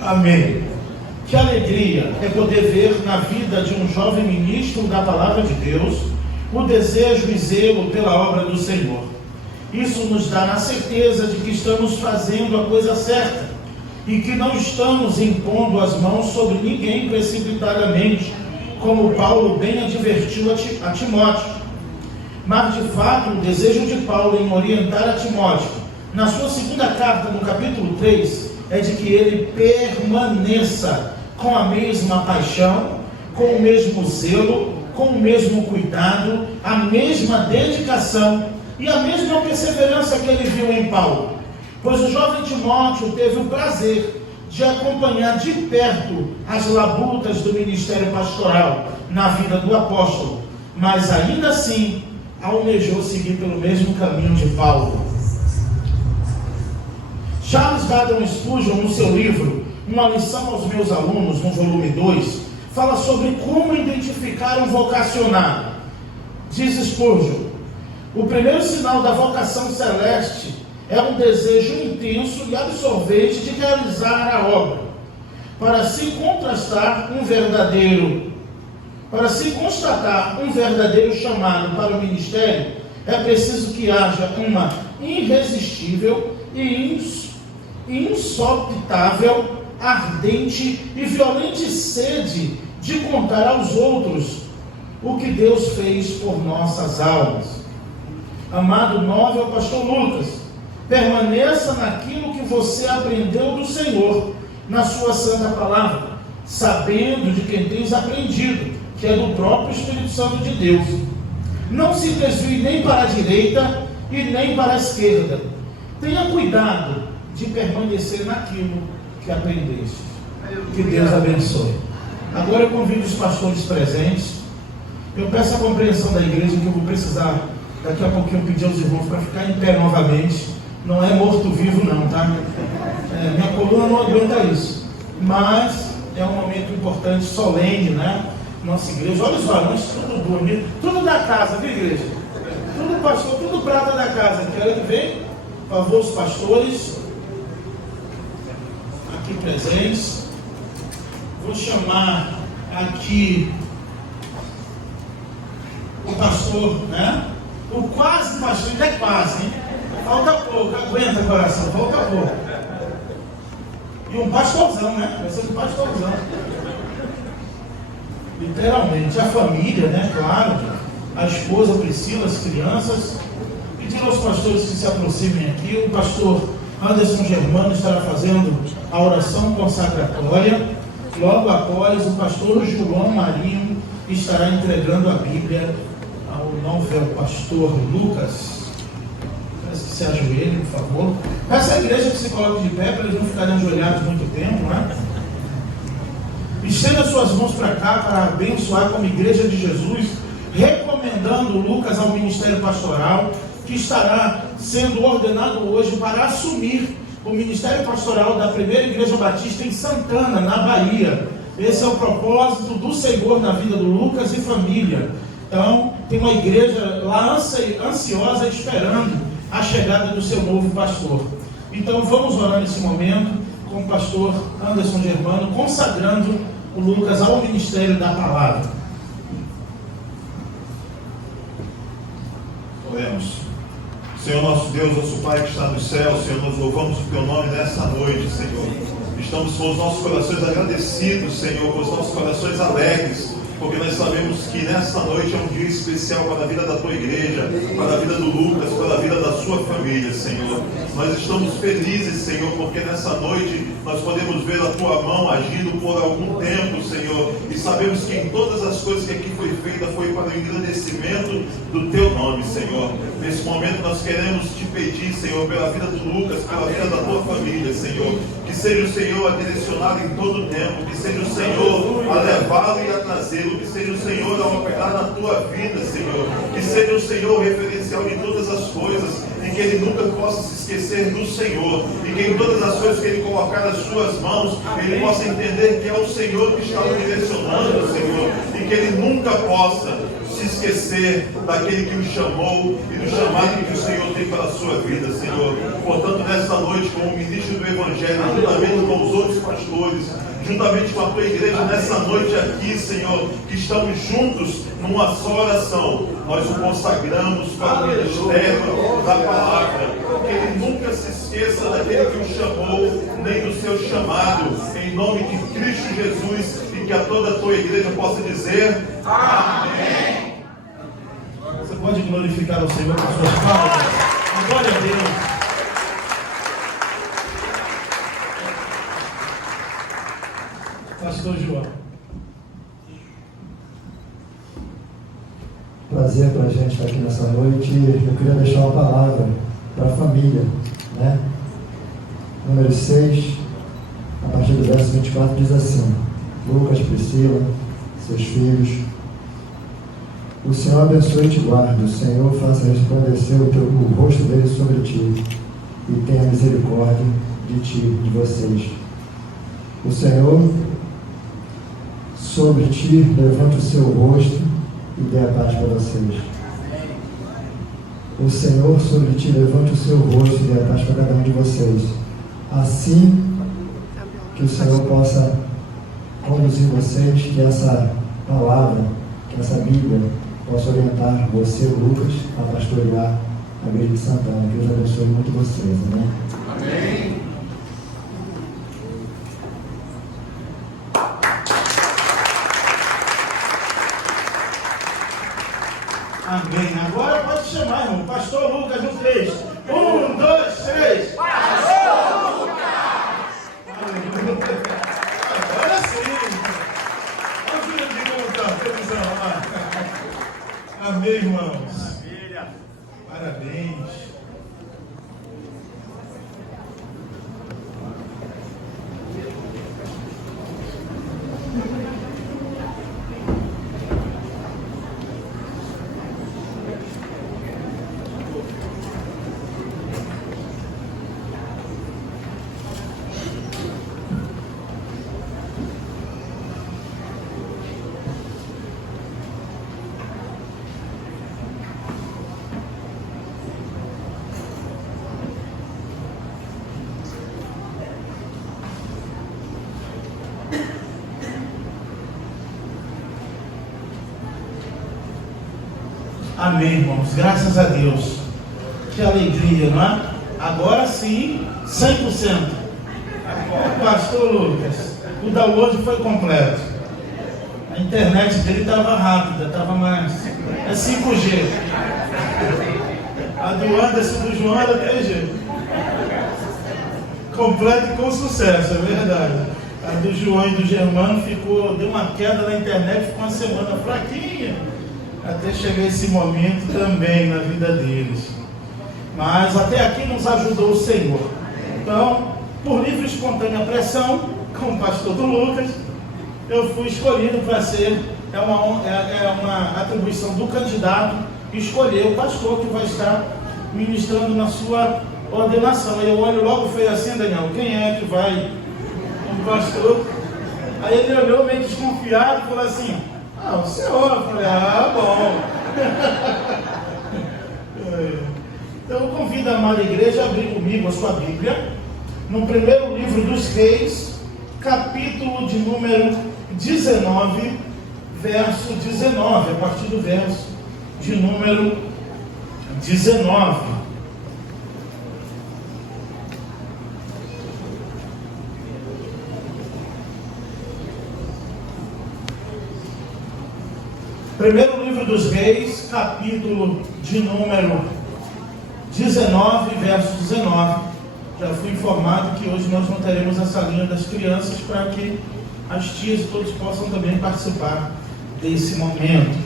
Amém. Que alegria é poder ver na vida de um jovem ministro da Palavra de Deus o desejo e zelo pela obra do Senhor. Isso nos dá a certeza de que estamos fazendo a coisa certa e que não estamos impondo as mãos sobre ninguém precipitadamente, como Paulo bem advertiu a Timóteo. Mas, de fato, o desejo de Paulo em orientar a Timóteo, na sua segunda carta, no capítulo 3, é de que ele permaneça com a mesma paixão, com o mesmo zelo, com o mesmo cuidado, a mesma dedicação e a mesma perseverança que ele viu em Paulo. Pois o jovem Timóteo teve o prazer de acompanhar de perto as labutas do ministério pastoral na vida do apóstolo, mas ainda assim almejou seguir pelo mesmo caminho de Paulo. Charles Haddon Spurgeon, no seu livro Uma Lição aos Meus Alunos, no volume 2, fala sobre como identificar um vocacionado. Diz Spurgeon: o primeiro sinal da vocação celeste é um desejo intenso e absorvente de realizar a obra. Para se constatar um verdadeiro chamado para o ministério, é preciso que haja uma irresistível e insopitável, ardente e violente sede de contar aos outros o que Deus fez por nossas almas. Amado Novel Pastor Lucas, permaneça naquilo que você aprendeu do Senhor, na sua santa palavra, sabendo de quem tens aprendido, que é do próprio Espírito Santo de Deus. Não se desvie nem para a direita e nem para a esquerda. Tenha cuidado de permanecer naquilo que aprendeste. Que Deus abençoe. Agora eu convido os pastores presentes. Eu peço a compreensão da igreja, que eu vou precisar daqui a pouquinho pedir aos irmãos para ficar em pé novamente. Não é morto-vivo não, tá? Minha coluna não aguenta isso. Mas é um momento importante, solene, né? Nossa igreja, olha os varões, tudo bonito, tudo da casa, viu, igreja? Tudo pastor, tudo prata da casa. Quero que venha, por favor, os pastores aqui presentes. Vou chamar aqui o pastor, né? O quase pastor, ainda é quase, hein? Falta pouco, aguenta coração, falta pouco. E um pastorzão, né? Vai ser um pastorzão. Literalmente, a família, né? Claro, a esposa Priscila, as crianças. Pedir aos pastores que se aproximem aqui. O pastor Anderson Germano estará fazendo a oração consagratória. Logo após, o pastor João Marinho estará entregando a Bíblia ao novo pastor Lucas. Peço que se ajoelhem, por favor. Peço à igreja que se coloque de pé para eles não ficarem ajoelhados muito tempo, né? Estenda suas mãos para cá para abençoar como igreja de Jesus, recomendando Lucas ao ministério pastoral, que estará sendo ordenado hoje para assumir o ministério pastoral da Primeira Igreja Batista em Santana, na Bahia. Esse é o propósito do Senhor na vida do Lucas e família. Então, tem uma igreja lá ansiosa esperando a chegada do seu novo pastor. Então, vamos orar nesse momento com o pastor Anderson Germano, consagrando o Lucas ao ministério da palavra. Oremos. Senhor nosso Deus, nosso Pai que está no céu, Senhor, nós louvamos o Teu nome nessa noite, Senhor. Estamos com os nossos corações agradecidos, Senhor, com os nossos corações alegres, porque nós sabemos que nessa noite é um dia especial para a vida da Tua igreja, para a vida do Lucas, para a vida da sua família, Senhor. Nós estamos felizes, Senhor, porque nessa noite nós podemos ver a Tua mão agindo por algum tempo, Senhor, e sabemos que em todas as coisas que aqui foi feita foi para o engrandecimento do Teu nome, Senhor. Nesse momento nós queremos Te pedir, Senhor, pela vida do Lucas, pela vida da Tua família, Senhor, que seja o Senhor a direcioná-lo em todo o tempo, que seja o Senhor a levá-lo e a trazê-lo, que seja o Senhor a operar na Tua vida, Senhor, que seja o Senhor o referencial de todas as coisas, e que Ele nunca possa se esquecer do Senhor, e que em todas as coisas que Ele colocar nas Suas mãos, Ele possa entender que é o Senhor que está o direcionando, Senhor, e que Ele nunca possa se esquecer daquele que o chamou e do chamado que o Senhor tem para a sua vida, Senhor. Portanto, nesta noite, como ministro do Evangelho, juntamente com os outros pastores, juntamente com a tua igreja, nessa noite aqui, Senhor, que estamos juntos numa só oração, nós o consagramos para o ministério da palavra. Que ele nunca se esqueça daquele que o chamou, nem do seu chamado, em nome de Cristo Jesus, e que a toda a tua igreja possa dizer amém. Você pode glorificar o Senhor com suas palavras. Glória a Deus. Pastor João. Prazer para a gente estar aqui nessa noite. Eu queria deixar uma palavra para a família, né? Número 6, a partir do verso 24, diz assim: Lucas, Priscila, seus filhos, o Senhor abençoe e te guarde, o Senhor faça resplandecer o rosto dele sobre ti e tenha misericórdia de ti, de vocês. O Senhor sobre ti levante o seu rosto e dê a paz para vocês. O Senhor sobre ti levante o seu rosto e dê a paz para cada um de vocês. Assim que o Senhor possa conduzir vocês, que essa palavra, que essa Bíblia possa orientar você, Lucas, a pastorear a Igreja de Santana. Que Deus abençoe muito vocês. Amém? Amém. Amém. Agora pode chamar, irmão. Pastor Lucas no 3. 1, 2, 3. Pastor Lucas! Agora sim. Olha o filho de montar, televisão lá. Amém, irmãos. Parabéns. Amém, irmãos. Graças a Deus. Que alegria, não é? Agora sim, 100%. Pastor Lucas, o download foi completo. A internet dele estava rápida, estava mais. É 5G. A do Anderson, do João era 3G. Completo e com sucesso, é verdade. A do João e do Germano deu uma queda na internet, ficou uma semana fraquinha. Até chegar esse momento também na vida deles. Mas até aqui nos ajudou o Senhor. Então, por livre e espontânea pressão, como pastor do Lucas, eu fui escolhido para ser, é uma atribuição do candidato, escolher o pastor que vai estar ministrando na sua ordenação. Aí eu olho logo, foi assim, Daniel, quem é que vai? O pastor. Aí ele olhou meio desconfiado e falou assim: o senhor. Eu falei: bom. Então eu convido a amada igreja a abrir comigo a sua Bíblia, no primeiro livro dos Reis, capítulo de número 19, verso 19, a partir do verso de número 19. Primeiro livro dos Reis, capítulo de número 19, verso 19. Já fui informado que hoje nós não teremos a salinha das crianças para que as tias e todos possam também participar desse momento.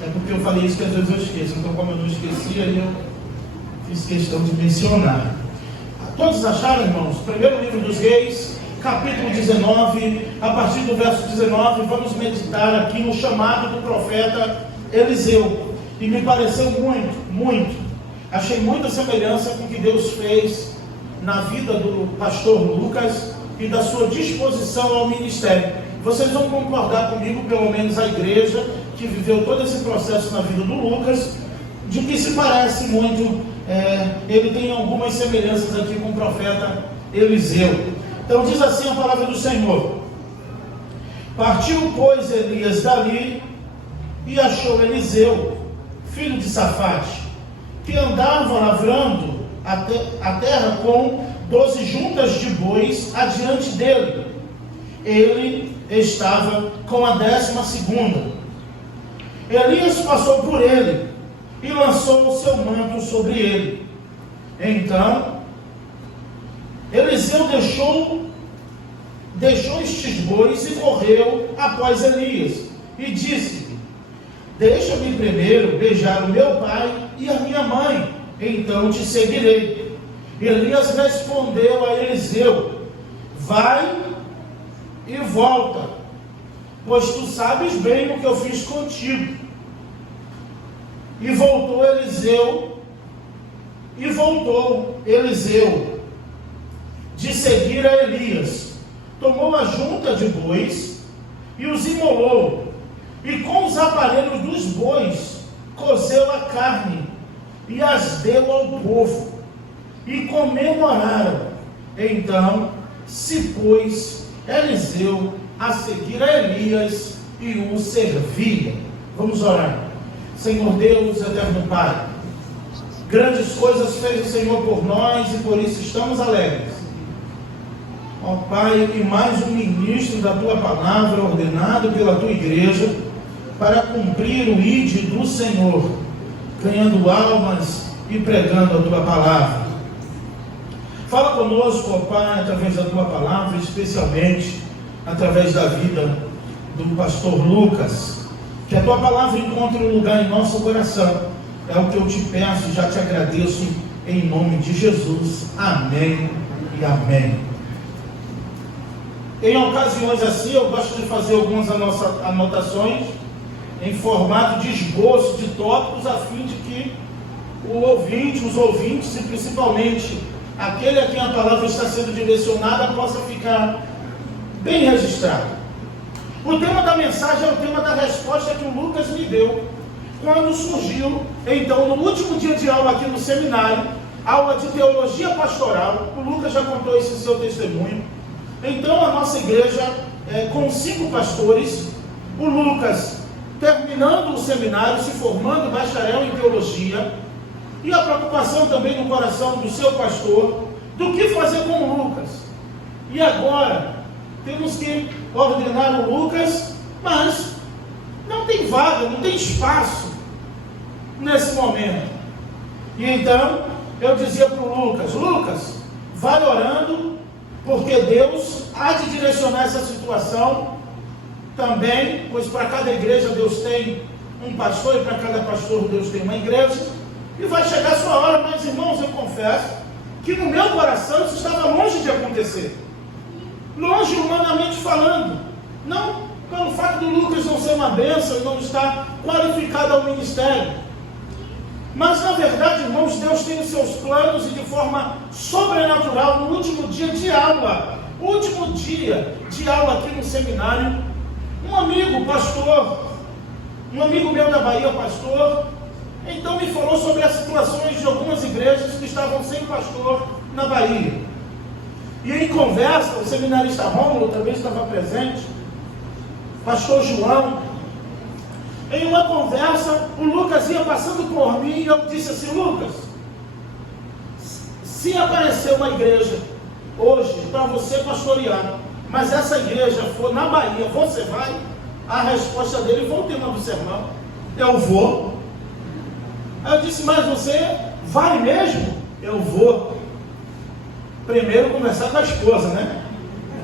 É porque eu falei isso que às vezes eu esqueço. Então, como eu não esqueci, aí eu fiz questão de mencionar. Todos acharam, irmãos? Primeiro livro dos Reis, capítulo 19, a partir do verso 19, vamos meditar aqui no chamado do profeta Eliseu. E me pareceu muito. Achei muita semelhança com o que Deus fez na vida do pastor Lucas e da sua disposição ao ministério. Vocês vão concordar comigo, pelo menos a igreja, que viveu todo esse processo na vida do Lucas, de que se parece muito, ele tem algumas semelhanças aqui com o profeta Eliseu. Então diz assim a palavra do Senhor: partiu, pois, Elias dali, e achou Eliseu, filho de Safate, que andava lavrando a terra com 12 juntas de bois adiante dele. Ele estava com a 12ª. Elias passou por ele e lançou o seu manto sobre ele. Então Eliseu deixou estes bois e correu após Elias e disse-lhe: deixa-me primeiro beijar o meu pai e a minha mãe, então te seguirei. Elias respondeu a Eliseu: vai e volta, pois tu sabes bem o que eu fiz contigo. E voltou Eliseu de seguir a Elias, tomou a junta de bois e os imolou, e com os aparelhos dos bois cozeu a carne e as deu ao povo, e comemoraram. Então se pôs Eliseu a seguir a Elias e o servia. Vamos orar. Senhor Deus, eterno Pai, grandes coisas fez o Senhor por nós e por isso estamos alegres. Ó Pai, e mais um ministro da Tua Palavra ordenado pela Tua Igreja para cumprir o ide do Senhor, ganhando almas e pregando a Tua Palavra. Fala conosco, ó Pai, através da Tua Palavra, especialmente através da vida do pastor Lucas. Que a Tua Palavra encontre um lugar em nosso coração. É o que eu te peço e já te agradeço em nome de Jesus. Amém e amém. Em ocasiões assim, eu gosto de fazer algumas anotações em formato de esboço de tópicos, a fim de que os ouvintes e principalmente aquele a quem a palavra está sendo direcionada possa ficar bem registrado. O tema da mensagem é o tema da resposta que o Lucas me deu quando surgiu, então, no último dia de aula aqui no seminário, aula de teologia pastoral. O Lucas já contou esse seu testemunho. Então, a nossa igreja, com 5 pastores, o Lucas terminando o seminário, se formando bacharel em teologia, e a preocupação também no coração do seu pastor, do que fazer com o Lucas. E agora, temos que ordenar o Lucas, mas não tem vaga, não tem espaço nesse momento. E então, eu dizia para o Lucas: Lucas, vai orando, porque Deus há de direcionar essa situação também, pois para cada igreja Deus tem um pastor, e para cada pastor Deus tem uma igreja, e vai chegar a sua hora. Mas, irmãos, eu confesso que no meu coração isso estava longe de acontecer, longe humanamente falando, não pelo fato do Lucas não ser uma bênção e não estar qualificado ao ministério, mas na verdade, irmãos, Deus tem os seus planos, e de forma sobrenatural, no último dia de aula, aqui no seminário, um amigo pastor, um amigo meu da Bahia, pastor, então me falou sobre as situações de algumas igrejas que estavam sem pastor na Bahia. E em conversa, o seminarista Rômulo também estava presente, pastor João. Em uma conversa, o Lucas ia passando por mim e eu disse assim: Lucas, se aparecer uma igreja hoje para você pastorear, mas essa igreja for na Bahia, você vai? A resposta dele foi o tema do sermão: eu vou. Aí eu disse: mas você vai mesmo? Eu vou. Primeiro conversar com a esposa, né?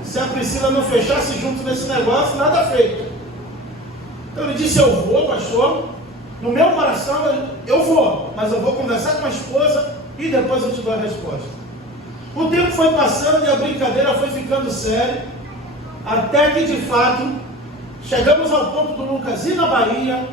Se a Priscila não fechasse junto nesse negócio, nada feito. Então ele disse: eu vou, pastor. No meu coração, eu vou, mas eu vou conversar com a esposa e depois eu te dou a resposta. O tempo foi passando e a brincadeira foi ficando séria, até que de fato chegamos ao ponto do Lucas ir na Bahia,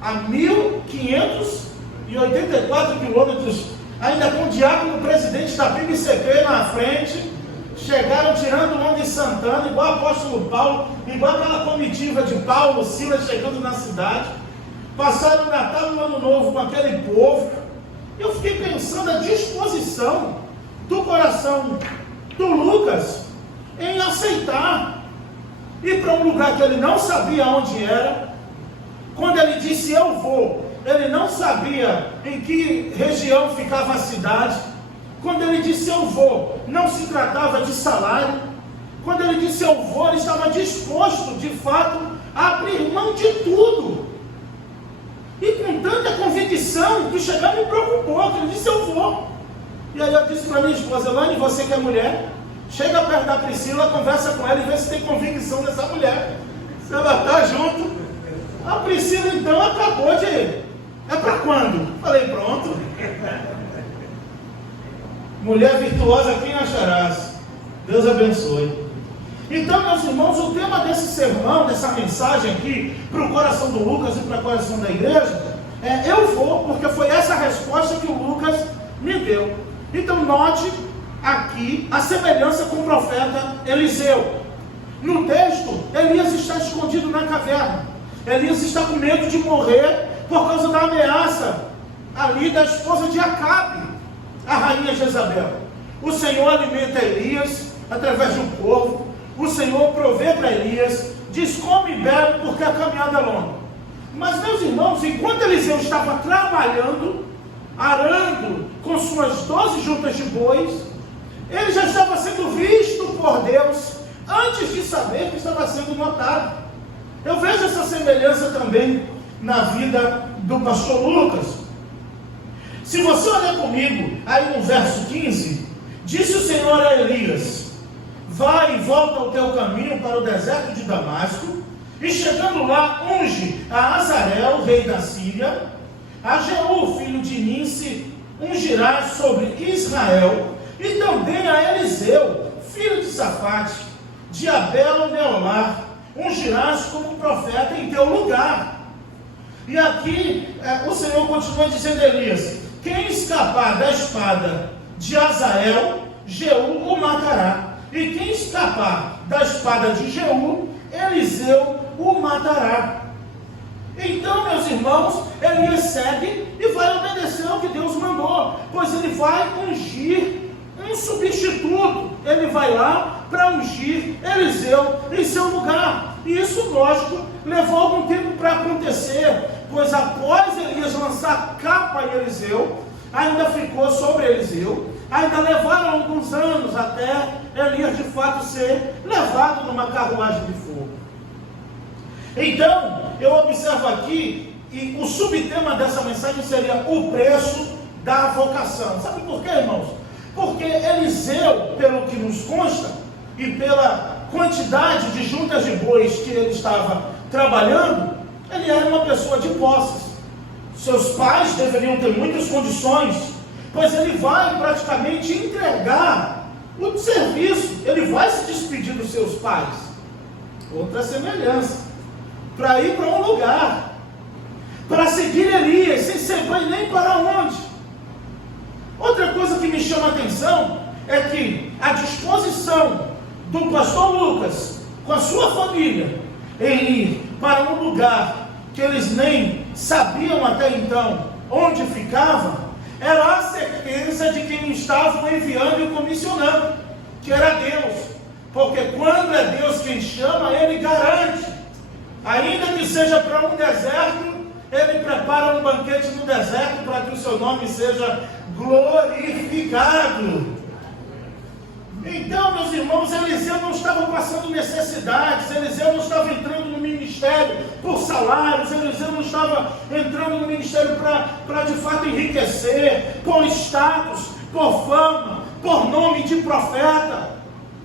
a 1.584 quilômetros, ainda com o diácono presidente da PIBCP na frente, chegaram tirando onda em Santana, igual o apóstolo Paulo, igual aquela comitiva de Paulo, Silas chegando na cidade, passaram o Natal e o Ano Novo com aquele povo. Eu fiquei pensando a disposição do coração do Lucas em aceitar ir para um lugar que ele não sabia onde era. Quando ele disse eu vou, ele não sabia em que região ficava a cidade. Quando ele disse eu vou, não se tratava de salário. Quando ele disse eu vou, ele estava disposto de fato a abrir mão de tudo. E com tanta convicção que chegava e me preocupou, que ele disse eu vou. E aí eu disse para minha esposa, Elaine, você que é mulher, chega perto da Priscila, conversa com ela e vê se tem convicção dessa mulher. Se ela está junto. A Priscila então acabou de... É para quando? Falei, pronto. Mulher virtuosa, quem acharás? Deus abençoe. Então, meus irmãos, o tema desse sermão, dessa mensagem aqui, para o coração do Lucas e para o coração da igreja, é eu vou, porque foi essa resposta que o Lucas me deu. Então, note aqui a semelhança com o profeta Eliseu. No texto, Elias está escondido na caverna. Elias está com medo de morrer por causa da ameaça ali da esposa de Acabe, a rainha Jezabel. O Senhor alimenta Elias através de um corvo. O Senhor provê para Elias, diz come e bebe porque a caminhada é longa. Mas, meus irmãos, enquanto Eliseu estava trabalhando, arando com suas 12 juntas de bois, ele já estava sendo visto por Deus antes de saber que estava sendo notado. Eu vejo essa semelhança também na vida do pastor Lucas. Se você olhar comigo, aí no verso 15, disse o Senhor a Elias, vai e volta ao teu caminho para o deserto de Damasco, e chegando lá, unge a Azarel, rei da Síria, a Jeú, filho de Ninsi, ungirás sobre Israel, e também a Eliseu, filho de Safate, de Abel Meolar, ungirás como profeta em teu lugar. E aqui o Senhor continua dizendo a Elias, quem escapar da espada de Azael, Jeú o matará. E quem escapar da espada de Jeú, Eliseu o matará. Então, meus irmãos, Elias segue e vai obedecer ao que Deus mandou, pois ele vai ungir um substituto. Ele vai lá para ungir Eliseu em seu lugar. E isso, lógico, levou algum tempo para acontecer, pois após Elias lançar capa em Eliseu, ainda ficou sobre Eliseu, ainda levaram alguns anos até Elias de fato ser levado numa carruagem de fogo. Então, eu observo aqui, e o subtema dessa mensagem seria o preço da vocação. Sabe por quê, irmãos? Porque Eliseu, pelo que nos consta, e pela quantidade de juntas de bois que ele estava trabalhando, ele era uma pessoa de posses. Seus pais deveriam ter muitas condições, pois ele vai praticamente entregar o serviço, ele vai se despedir dos seus pais. Outra semelhança, para ir para um lugar, para seguir Elias, sem saber nem para onde. Outra coisa que me chama a atenção é que a disposição do pastor Lucas com a sua família em ir para um lugar que eles nem sabiam até então onde ficava, era a certeza de quem estavam enviando e comissionando, que era Deus. Porque quando é Deus quem chama, Ele garante. Ainda que seja para um deserto, Ele prepara um banquete no deserto para que o seu nome seja glorificado. Então, meus irmãos, Eliseu não estava passando necessidades, Eliseu não estava entrando no ministério por salários, Eliseu não estava entrando no ministério para de fato enriquecer, por status, por fama, por nome de profeta.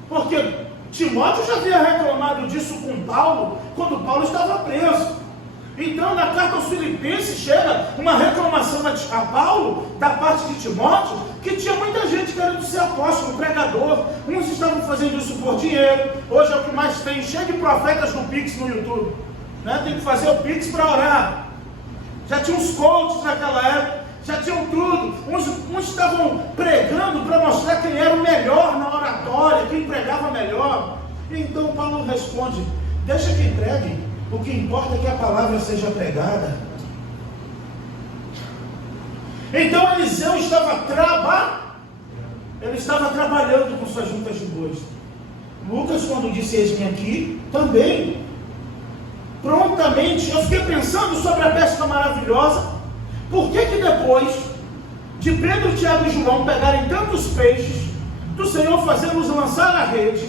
Porque Timóteo já havia reclamado disso com Paulo, quando Paulo estava preso. Então, na carta aos Filipenses chega uma reclamação a Paulo, da parte de Timóteo, que tinha muita gente querendo ser apóstolo, pregador. Uns estavam fazendo isso por dinheiro. Hoje é o que mais tem, cheio de profetas no Pix no YouTube, né? Tem que fazer o Pix para orar. Já tinha uns coaches naquela época, já tinham tudo. Uns estavam pregando para mostrar quem era o melhor na oratória. oratória, quem pregava melhor. Então Paulo responde: deixa que pregue, o que importa é que a palavra seja pregada. Então Eliseu estava trabalhando com suas juntas de bois. Lucas, quando disse eis-me aqui, também, prontamente, eu fiquei pensando sobre a pesca maravilhosa. Por que depois de Pedro, Tiago e João pegarem tantos peixes, do Senhor fazê-los lançar a rede,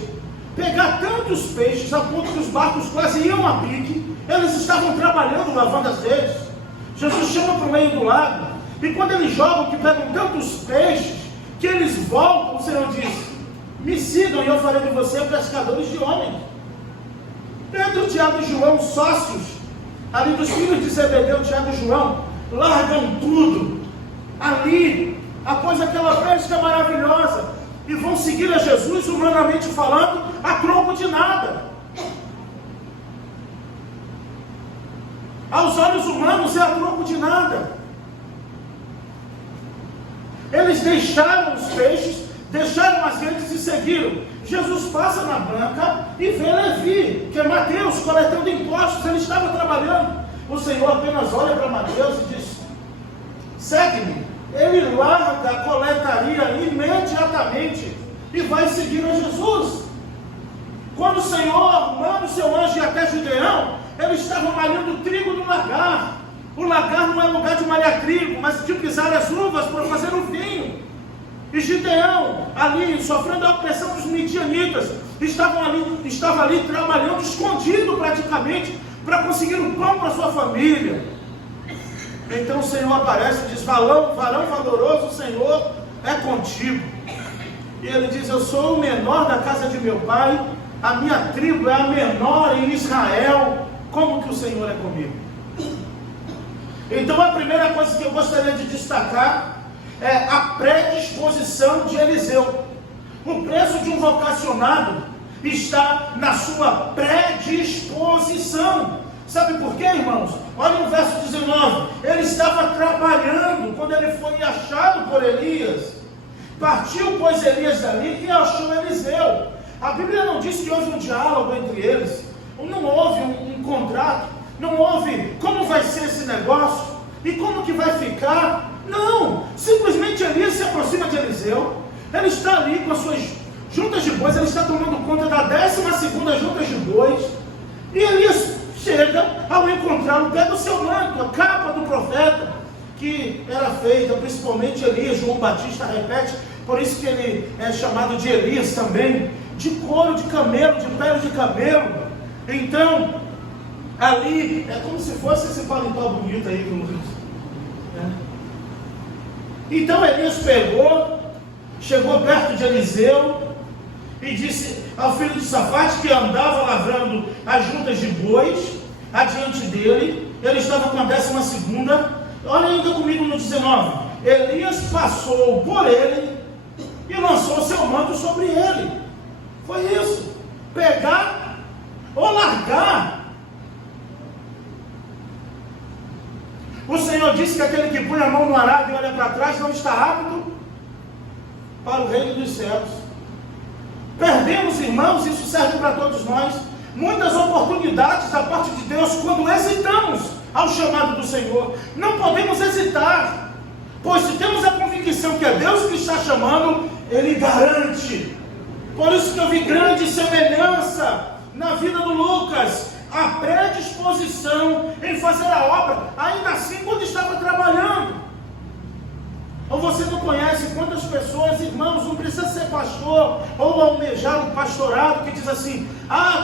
pegar tantos peixes, a ponto que os barcos quase iam a pique, eles estavam trabalhando, lavando as redes. Jesus chama para o meio do lago, e quando eles jogam, que pegam tantos peixes, que eles voltam, o Senhor diz: me sigam e eu farei de você pescadores de homens. Pedro, Tiago e João, sócios ali dos filhos de Zebedeu, Tiago e João, largam tudo ali, após aquela pesca maravilhosa, e vão seguir a Jesus, humanamente falando, a troco de nada. Aos olhos humanos é a troco de nada. Eles deixaram os peixes, deixaram as redes e seguiram. Jesus passa na banca e vê Levi, que é Mateus, coletando impostos. Ele estava trabalhando. O Senhor apenas olha para Mateus e diz: segue-me. Ele larga a coletaria imediatamente e vai seguir a Jesus. Quando o Senhor manda o seu anjo ir até Gideão, eles estavam malhando trigo no lagar. O lagar não é lugar de malhar trigo, mas de pisar as uvas para fazer o vinho. E Gideão, ali, sofrendo a opressão dos midianitas, estava ali trabalhando, escondido praticamente, para conseguir o pão para sua família. Então o Senhor aparece e diz: varão valoroso, o Senhor é contigo. E ele diz: eu sou o menor da casa de meu pai, a minha tribo é a menor em Israel, como que o Senhor é comigo? Então a primeira coisa que eu gostaria de destacar é a predisposição de Eliseu. O preço de um vocacionado está na sua predisposição. Sabe por quê, irmãos? Olha no verso 19. Ele estava trabalhando quando ele foi achado por Elias. Partiu, pois, Elias dali e achou Eliseu. A Bíblia não diz que houve um diálogo entre eles. Não houve um contrato. Não houve como vai ser esse negócio e como que vai ficar. Não, simplesmente Elias se aproxima de Eliseu. Ele está ali com as suas juntas de bois. Ele está tomando conta da 12ª junta de bois. E Elias chega, ao encontrá-lo, pega o seu manto, a capa do profeta, que era feita, principalmente Elias. João Batista repete, por isso que ele é chamado de Elias também, de couro de camelo, de pele de camelo. Então, ali, é como se fosse esse paletó bonito aí, como Então Elias pegou, chegou perto de Eliseu e disse ao filho de Safate, que andava lavrando as juntas de bois adiante dele. Ele estava com a 12ª. Olha ainda comigo no 19. Elias passou por ele e lançou seu manto sobre ele. Foi isso. Pegar ou largar. O Senhor disse que aquele que põe a mão no arado e olha para trás não está apto para o reino dos céus. Perdemos, irmãos, isso serve para todos nós, muitas oportunidades da parte de Deus quando hesitamos ao chamado do Senhor. Não podemos hesitar, pois se temos a convicção que é Deus que está chamando, Ele garante. Por isso que eu vi grande semelhança na vida do Lucas, a predisposição em fazer a obra, ainda assim quando estava trabalhando. Ou você não conhece quantas pessoas, irmãos, não precisa ser pastor ou almejar um pastorado, que diz assim: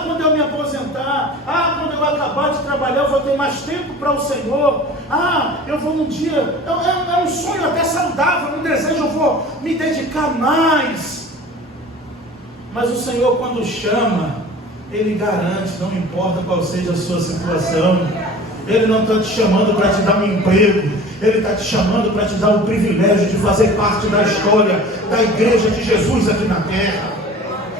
quando eu me aposentar, quando eu acabar de trabalhar, eu vou ter mais tempo para o Senhor, eu vou um dia, é um sonho até saudável, um desejo, eu vou me dedicar mais. Mas o Senhor, quando chama, Ele garante, não importa qual seja a sua situação. Ele não está te chamando para te dar um emprego, Ele está te chamando para te dar o privilégio de fazer parte da história da igreja de Jesus aqui na terra.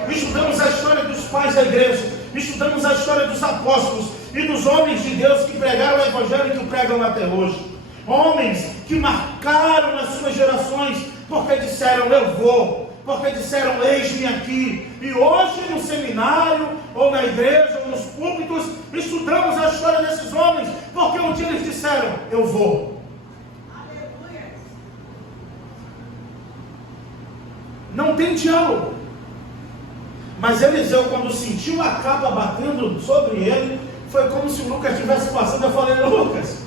Estudamos a história dos pais da igreja, estudamos a história dos apóstolos e dos homens de Deus que pregaram o evangelho e que o pregam até hoje. Homens que marcaram nas suas gerações, porque disseram: eu vou, porque disseram, eis-me aqui. E hoje no seminário, ou na igreja, ou nos púlpitos, estudamos a história desses homens, porque um dia eles disseram, eu vou. Não tem diálogo. Mas Eliseu, quando sentiu a capa batendo sobre ele, foi como se o Lucas estivesse passando. Eu falei, Lucas,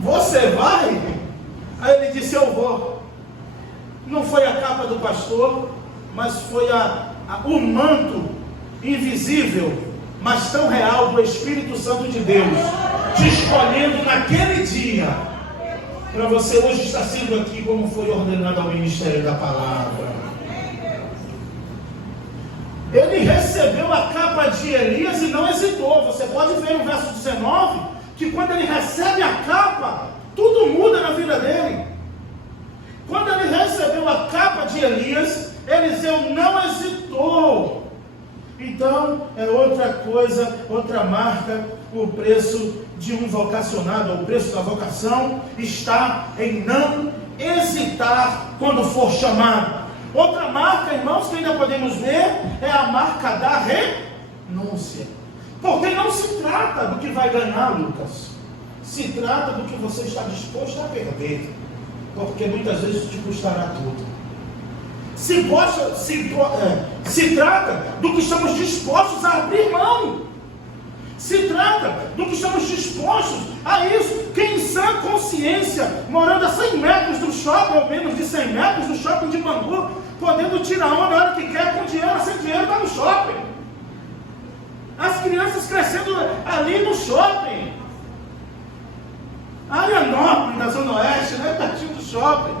você vai? Aí ele disse, eu vou. Não foi a capa do pastor, mas foi o manto invisível, mas tão real, do Espírito Santo de Deus, te escolhendo naquele dia, para você hoje estar sendo aqui como foi ordenado ao ministério da palavra. Ele recebeu a capa de Elias e não hesitou. Você pode ver no verso 19, que quando ele recebe a capa, tudo muda na vida dele. Quando ele recebeu a capa de Elias, Eliseu não hesitou. Então, é outra coisa, outra marca. O preço de um vocacionado, o preço da vocação, está em não hesitar quando for chamado. Outra marca, irmãos, que ainda podemos ver, é a marca da renúncia. Porque não se trata do que vai ganhar, Lucas. Se trata do que você está disposto a perder. Porque muitas vezes te custará tudo. Se trata do que estamos dispostos a abrir mão. Se trata do que estamos dispostos a isso. Quem em sã consciência, morando a 100 metros do shopping, ou menos de 100 metros do shopping de Bangu, podendo tirar uma na hora que quer, com dinheiro, sem dinheiro, está no shopping. As crianças crescendo ali no shopping. Arianópolis, na Zona Oeste, né? Pertinho do shopping.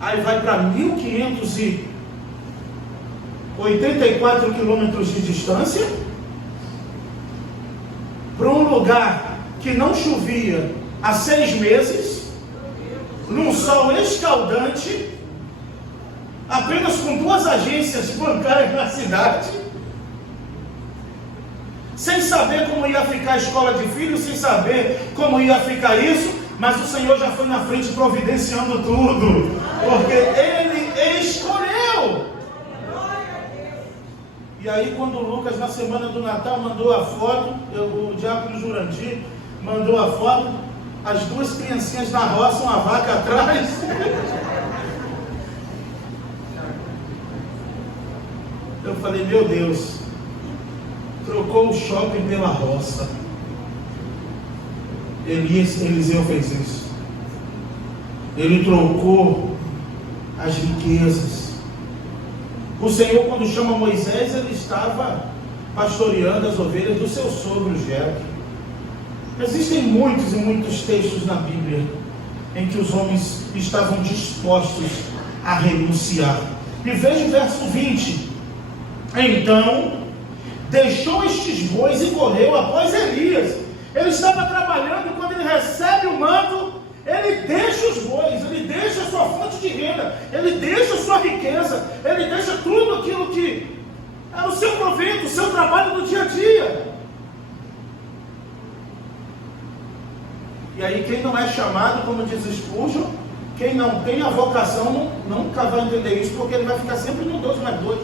Aí vai para 1.584 quilômetros de distância, para um lugar que não chovia há 6 meses, num sol escaldante, apenas com 2 agências bancárias na cidade, sem saber como ia ficar a escola de filhos, sem saber como ia ficar isso, mas o Senhor já foi na frente providenciando tudo, porque Ele escolheu. E aí quando o Lucas, na semana do Natal, mandou a foto, o diácono Jurandir mandou a foto, as 2 criancinhas na roça, uma vaca atrás. Eu falei, meu Deus, trocou o shopping pela roça. Eliseu fez isso. Ele trocou as riquezas. O Senhor, quando chama Moisés, ele estava pastoreando as ovelhas do seu sogro Jetro. Existem muitos e muitos textos na Bíblia em que os homens estavam dispostos a renunciar. E veja o verso 20. Então, deixou estes bois e correu após Elias. Ele estava trabalhando e quando ele recebe o manto, ele deixa os bois, ele deixa a sua fonte de renda, ele deixa a sua riqueza, ele deixa tudo aquilo que é o seu proveito, o seu trabalho do dia a dia. E aí quem não é chamado, como diz Spurgeon, quem não tem a vocação nunca vai entender isso, porque ele vai ficar sempre no 2 mais 2.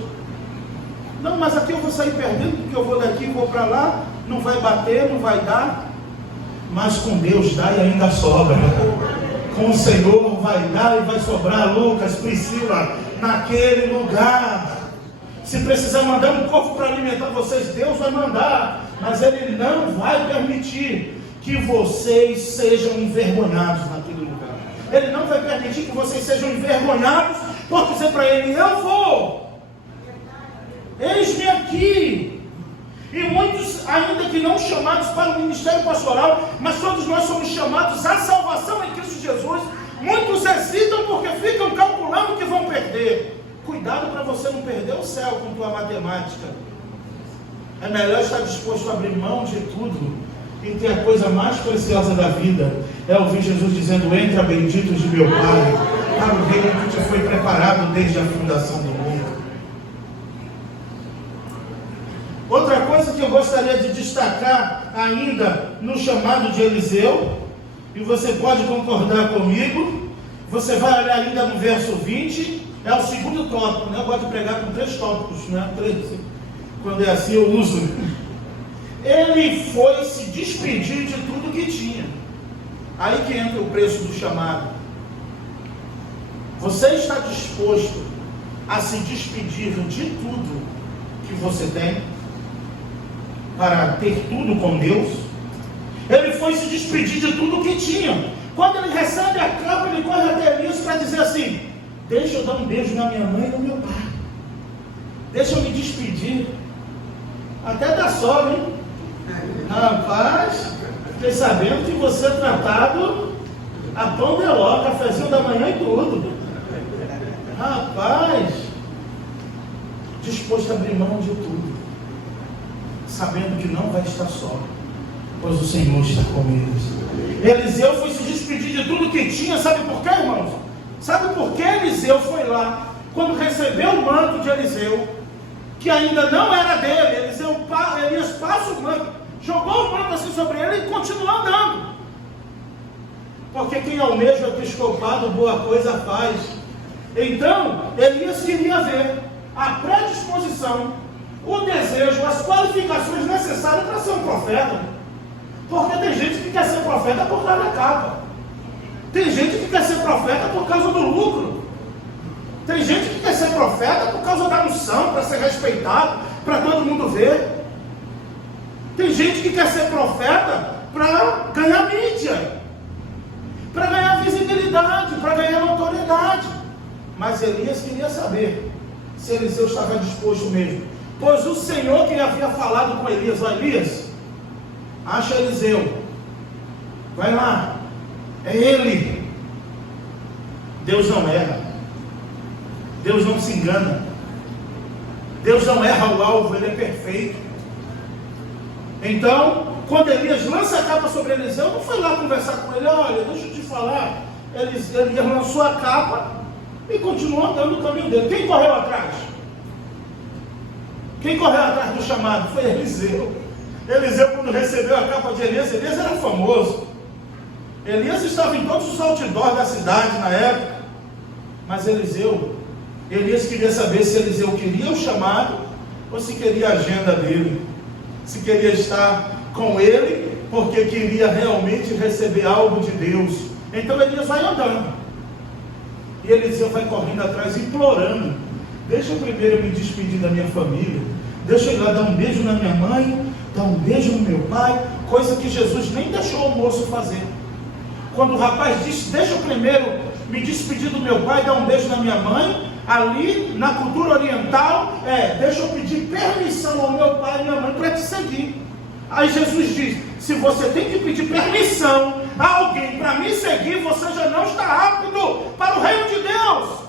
Não, mas aqui eu vou sair perdendo, porque eu vou daqui, vou para lá, não vai bater, não vai dar. Mas com Deus dá e ainda sobra. Com o Senhor vai dar e vai sobrar, Lucas, Priscila, naquele lugar. Se precisar mandar um corpo para alimentar vocês, Deus vai mandar. Mas Ele não vai permitir que vocês sejam envergonhados naquele lugar. Ele não vai permitir que vocês sejam envergonhados por dizer para Ele, eu vou. Eis-me aqui. E muitos, ainda que não chamados para o ministério pastoral, mas todos nós somos chamados à salvação em Cristo Jesus. Muitos hesitam porque ficam calculando que vão perder. Cuidado para você não perder o céu com tua matemática. É melhor estar disposto a abrir mão de tudo e ter a coisa mais preciosa da vida. É ouvir Jesus dizendo, entra bendito de meu Pai, para o reino que te foi preparado desde a fundação do mundo. Outra coisa que eu gostaria de destacar ainda no chamado de Eliseu, e você pode concordar comigo, você vai olhar ainda no verso 20, É o segundo tópico, né? Eu gosto de pregar com 3 tópicos, né? 3, quando é assim eu uso. Ele foi se despedir de tudo que tinha. Aí que entra o preço do chamado. Você está disposto a se despedir de tudo que você tem para ter tudo com Deus? Ele foi se despedir de tudo que tinha. Quando ele recebe a capa, ele corre até Elias para dizer assim: deixa eu dar um beijo na minha mãe e no meu pai, deixa eu me despedir até da sogra, hein? Rapaz, fiquei sabendo que você é tratado a pão de ló, cafezinho da manhã e tudo. Rapaz, disposto a abrir mão de tudo, sabendo que não vai estar só, pois o Senhor está com eles. Eliseu foi se despedir de tudo que tinha. Sabe por quê, irmãos? Sabe por que Eliseu foi lá? Quando recebeu o manto de Eliseu, que ainda não era dele, Elias passa o manto, jogou o manto assim sobre ele e continuou andando. Porque quem almeja o episcopado, boa coisa faz. Então, Elias queria ver a predisposição, o desejo, as qualificações necessárias para ser um profeta. Porque tem gente que quer ser profeta por causa da capa. Tem gente que quer ser profeta por causa do lucro. Tem gente que quer ser profeta por causa da unção, para ser respeitado, para todo mundo ver. Tem gente que quer ser profeta para ganhar mídia, para ganhar visibilidade, para ganhar notoriedade. Mas Elias queria saber se Eliseu estava disposto mesmo. Pois o Senhor que havia falado com Elias: ó Elias, acha Eliseu, vai lá, é ele. Deus não erra, Deus não se engana, Deus não erra o alvo, ele é perfeito. Então, quando Elias lança a capa sobre Eliseu, não foi lá conversar com ele: olha, deixa eu te falar. Elias lançou a capa e continuou andando no caminho dele. Quem correu atrás? Quem correu atrás do chamado? Foi Eliseu. Eliseu, quando recebeu a capa de Elias, Elias era famoso. Elias estava em todos os outdoors da cidade na época. Mas Elias queria saber se Eliseu queria o chamado ou se queria a agenda dele, se queria estar com ele porque queria realmente receber algo de Deus. Então Elias vai andando e Eliseu vai correndo atrás, implorando: deixa eu primeiro me despedir da minha família, deixa eu ir lá dar um beijo na minha mãe, dar um beijo no meu pai, coisa que Jesus nem deixou o moço fazer. Quando o rapaz disse: deixa eu primeiro me despedir do meu pai, dar um beijo na minha mãe, ali na cultura oriental, deixa eu pedir permissão ao meu pai e minha mãe para te seguir. Aí Jesus diz: se você tem que pedir permissão a alguém para me seguir, você já não está apto para o reino de Deus.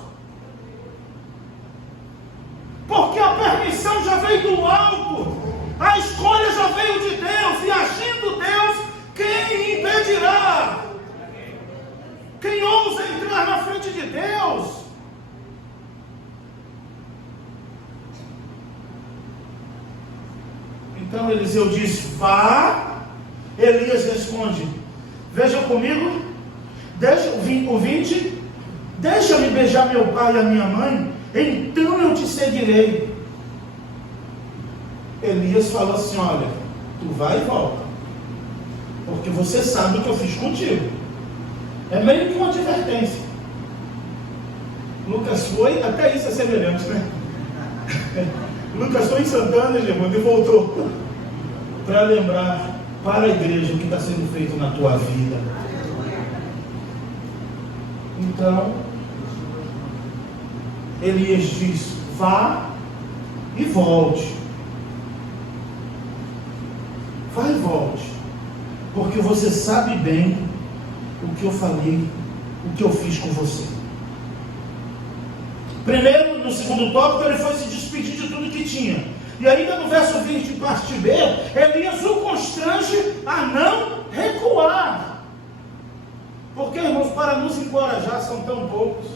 Porque a permissão já veio do alto, a escolha já veio de Deus, e agindo Deus, quem impedirá? Quem ousa entrar na frente de Deus? Então Eliseu diz: vá. Elias responde: veja comigo, o 20, deixa-me beijar meu pai e a minha mãe, então eu te seguirei. Elias falou assim: olha, tu vai e volta, porque você sabe o que eu fiz contigo. É meio que uma advertência. Lucas foi, até isso é semelhante, né? Lucas foi em Santana, irmão, e voltou para lembrar para a igreja o que está sendo feito na tua vida. Então Elias diz: vá e volte. Vá e volte, porque você sabe bem o que eu falei, o que eu fiz com você. Primeiro, no segundo tópico, ele foi se despedir de tudo que tinha. E ainda no verso 20, parte B, Elias o constrange a não recuar. Porque, irmãos, para nos encorajar são tão poucos,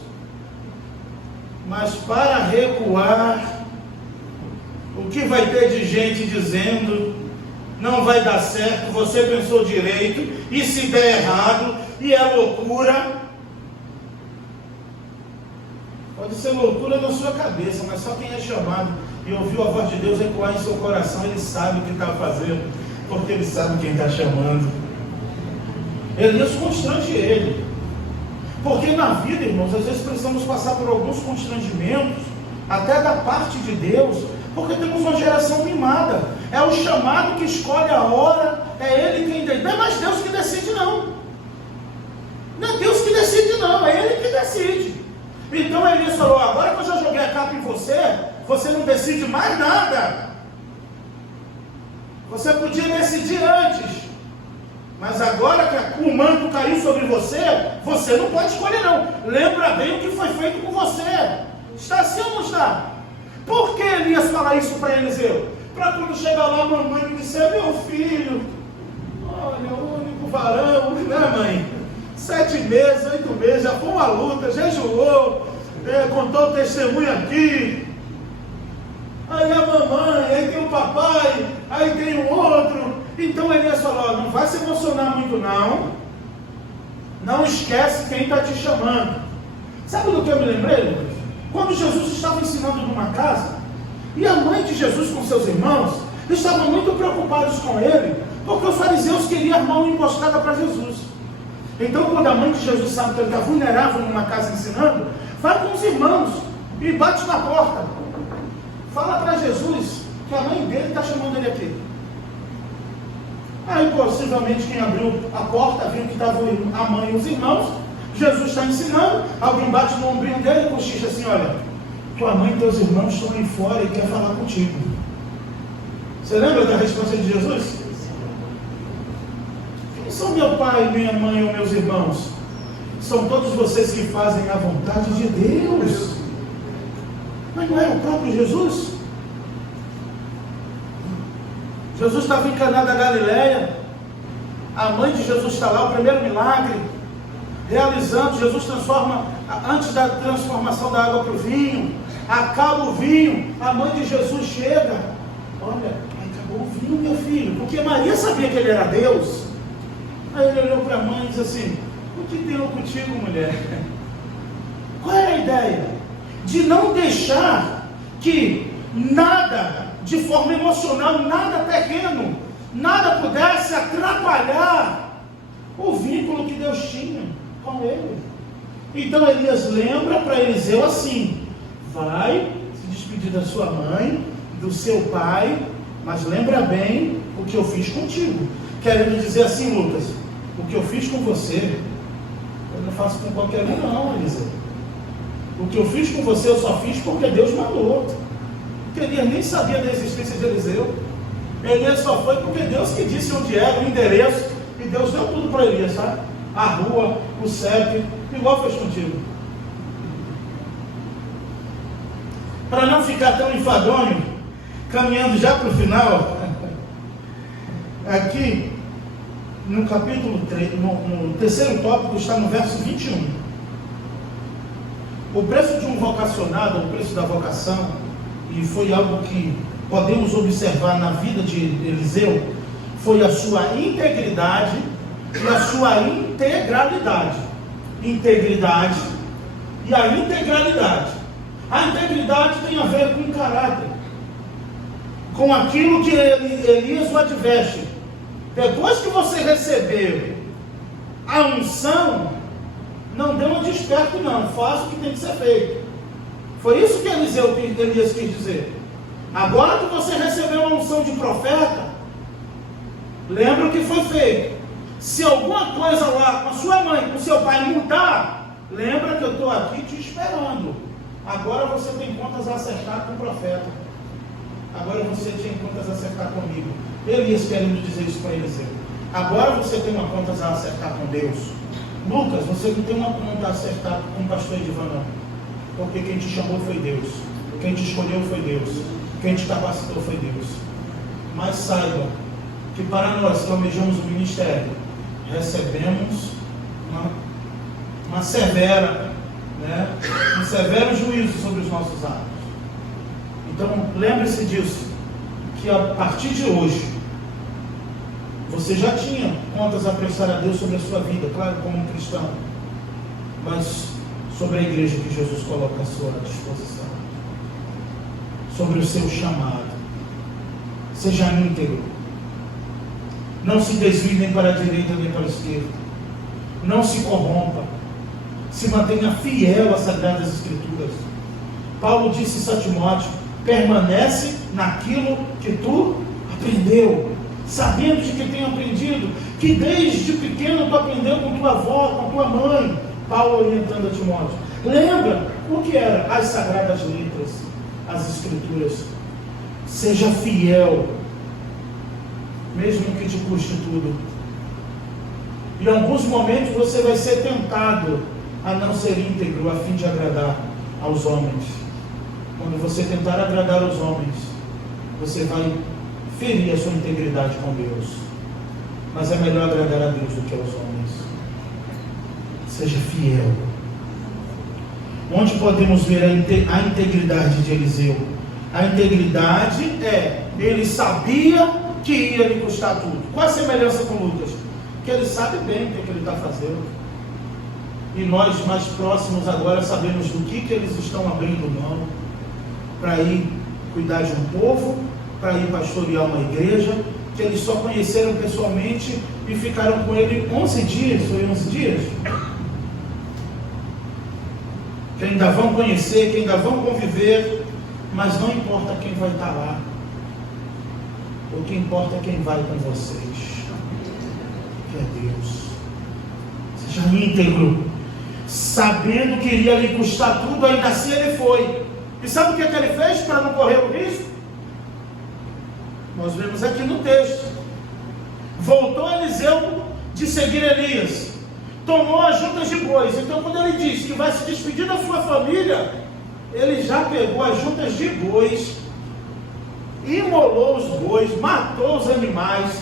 mas para recuar, o que vai ter de gente dizendo: não vai dar certo, você pensou direito, e se der errado, e é loucura. Pode ser loucura na sua cabeça, mas só quem é chamado e ouviu a voz de Deus ecoar em seu coração, ele sabe o que está fazendo, porque ele sabe quem está chamando. Elias constrange ele. Porque na vida, irmãos, às vezes precisamos passar por alguns constrangimentos, até da parte de Deus, porque temos uma geração mimada. É o chamado que escolhe a hora, é ele quem decide. Não é mais Deus que decide, não. Não é Deus que decide, não, é ele que decide. Então Elias falou: agora que eu já joguei a capa em você, você não decide mais nada. Você podia decidir antes, mas agora que o manto caiu sobre você, você não pode escolher, não. Lembra bem o que foi feito com você. Está assim ou não está? Por que Elias fala isso para Eliseu? Para quando chegar lá a mamãe me disser: meu filho, olha, o único varão, né, mãe? 7 meses, 8 meses, já foi uma luta, jejuou, contou o testemunho aqui. Aí a mamãe, aí tem o papai, aí tem o outro. Então Elias falou: não vai se emocionar muito, não. Não esquece quem está te chamando. Sabe do que eu me lembrei, Lucas? Quando Jesus estava ensinando numa casa, e a mãe de Jesus com seus irmãos estavam muito preocupados com ele, porque os fariseus queriam armar uma emboscada para Jesus. Então, quando a mãe de Jesus sabe que ele está vulnerável numa casa ensinando, vai com os irmãos e bate na porta. Fala para Jesus que a mãe dele está chamando ele aqui. Aí, possivelmente, quem abriu a porta viu que estavam a mãe e os irmãos. Jesus está ensinando, alguém bate no ombrinho dele e cochicha assim: olha, tua mãe e teus irmãos estão aí fora e quer falar contigo. Você lembra da resposta de Jesus? Quem são meu pai, minha mãe ou meus irmãos? São todos vocês que fazem a vontade de Deus. Mas não é o próprio Jesus? Jesus estava em Caná da Galileia, a mãe de Jesus está lá, o primeiro milagre, realizando. Jesus transforma, antes da transformação da água para o vinho, acaba o vinho, a mãe de Jesus chega: olha, acabou o vinho, meu filho, porque Maria sabia que ele era Deus. Aí ele olhou para a mãe e disse assim: o que deu contigo, mulher? Qual era a ideia? De não deixar que nada, de forma emocional, nada terreno, nada pudesse atrapalhar o vínculo que Deus tinha com ele. Então Elias lembra para Eliseu assim: vai se despedir da sua mãe, do seu pai, mas lembra bem o que eu fiz contigo. Querendo dizer assim, Lucas, o que eu fiz com você, eu não faço com qualquer um, não, Eliseu. O que eu fiz com você, eu só fiz porque Deus mandou. Porque Elias nem sabia da existência de Eliseu. Elias só foi porque Deus que disse onde era, o endereço, e Deus deu tudo para Elias, sabe? A rua, o CEP, igual fez contigo. Para não ficar tão enfadonho, caminhando já para o final, aqui no capítulo 3, no terceiro tópico, está no verso 21. O preço de um vocacionado, o preço da vocação, e foi algo que podemos observar na vida de Eliseu, foi a sua integridade e a sua integralidade. Integridade e a integralidade. A integridade tem a ver com o caráter, com aquilo que Elias o adverte. Depois que você recebeu a unção, não dê uma desperto, não, faça o que tem que ser feito. Foi isso que Elias quis dizer. Agora que você recebeu a unção de profeta, lembra o que foi feito. Se alguma coisa lá com a sua mãe, com o seu pai mudar, lembra que eu estou aqui te esperando. Agora você tem contas a acertar com o profeta. Agora você tem contas a acertar comigo. Elias querendo dizer isso para Eliseu. Agora você tem uma contas a acertar com Deus. Lucas, você não tem uma conta a acertar com o pastor Edivan, não. Porque quem te chamou foi Deus. Quem te escolheu foi Deus. Quem te capacitou foi Deus. Mas saiba que para nós que almejamos o ministério, recebemos uma severa, um severo juízo sobre os nossos atos. Então lembre-se disso, que a partir de hoje você já tinha contas a prestar a Deus sobre a sua vida, claro, como um cristão, mas sobre a igreja que Jesus coloca à sua disposição, sobre o seu chamado. Seja íntegro. Não se desvie nem para a direita nem para a esquerda. Não se corrompa. Se mantenha fiel às Sagradas Escrituras. Paulo disse isso a Timóteo: permanece naquilo que tu aprendeu, sabendo de que tem aprendido, que desde pequeno tu aprendeu com tua avó, com tua mãe. Paulo orientando a Timóteo. Lembra o que eram as Sagradas Letras, as Escrituras. Seja fiel, mesmo que te custe tudo. Em alguns momentos você vai ser tentado a não ser íntegro, a fim de agradar aos homens. Quando você tentar agradar aos homens, você vai ferir a sua integridade com Deus. Mas é melhor agradar a Deus do que aos homens. Seja fiel. Onde podemos ver a integridade de Eliseu? A integridade ele sabia que ia lhe custar tudo. Qual a semelhança com Lucas? Que ele sabe bem o que ele está fazendo. E nós mais próximos agora sabemos do que eles estão abrindo mão para ir cuidar de um povo, para ir pastorear uma igreja, que eles só conheceram pessoalmente e ficaram com ele 11 dias, foi 11 dias? Que ainda vão conhecer, que ainda vão conviver, mas não importa quem vai estar lá. O que importa é quem vai com vocês, que é Deus. Seja íntegro, sabendo que iria lhe custar tudo, ainda assim ele foi. E sabe o que ele fez para não correr o risco? Nós vemos aqui no texto. Voltou Eliseu de seguir Elias, tomou as juntas de bois. Então quando ele diz que vai se despedir da sua família, ele já pegou as juntas de bois, imolou os bois, matou os animais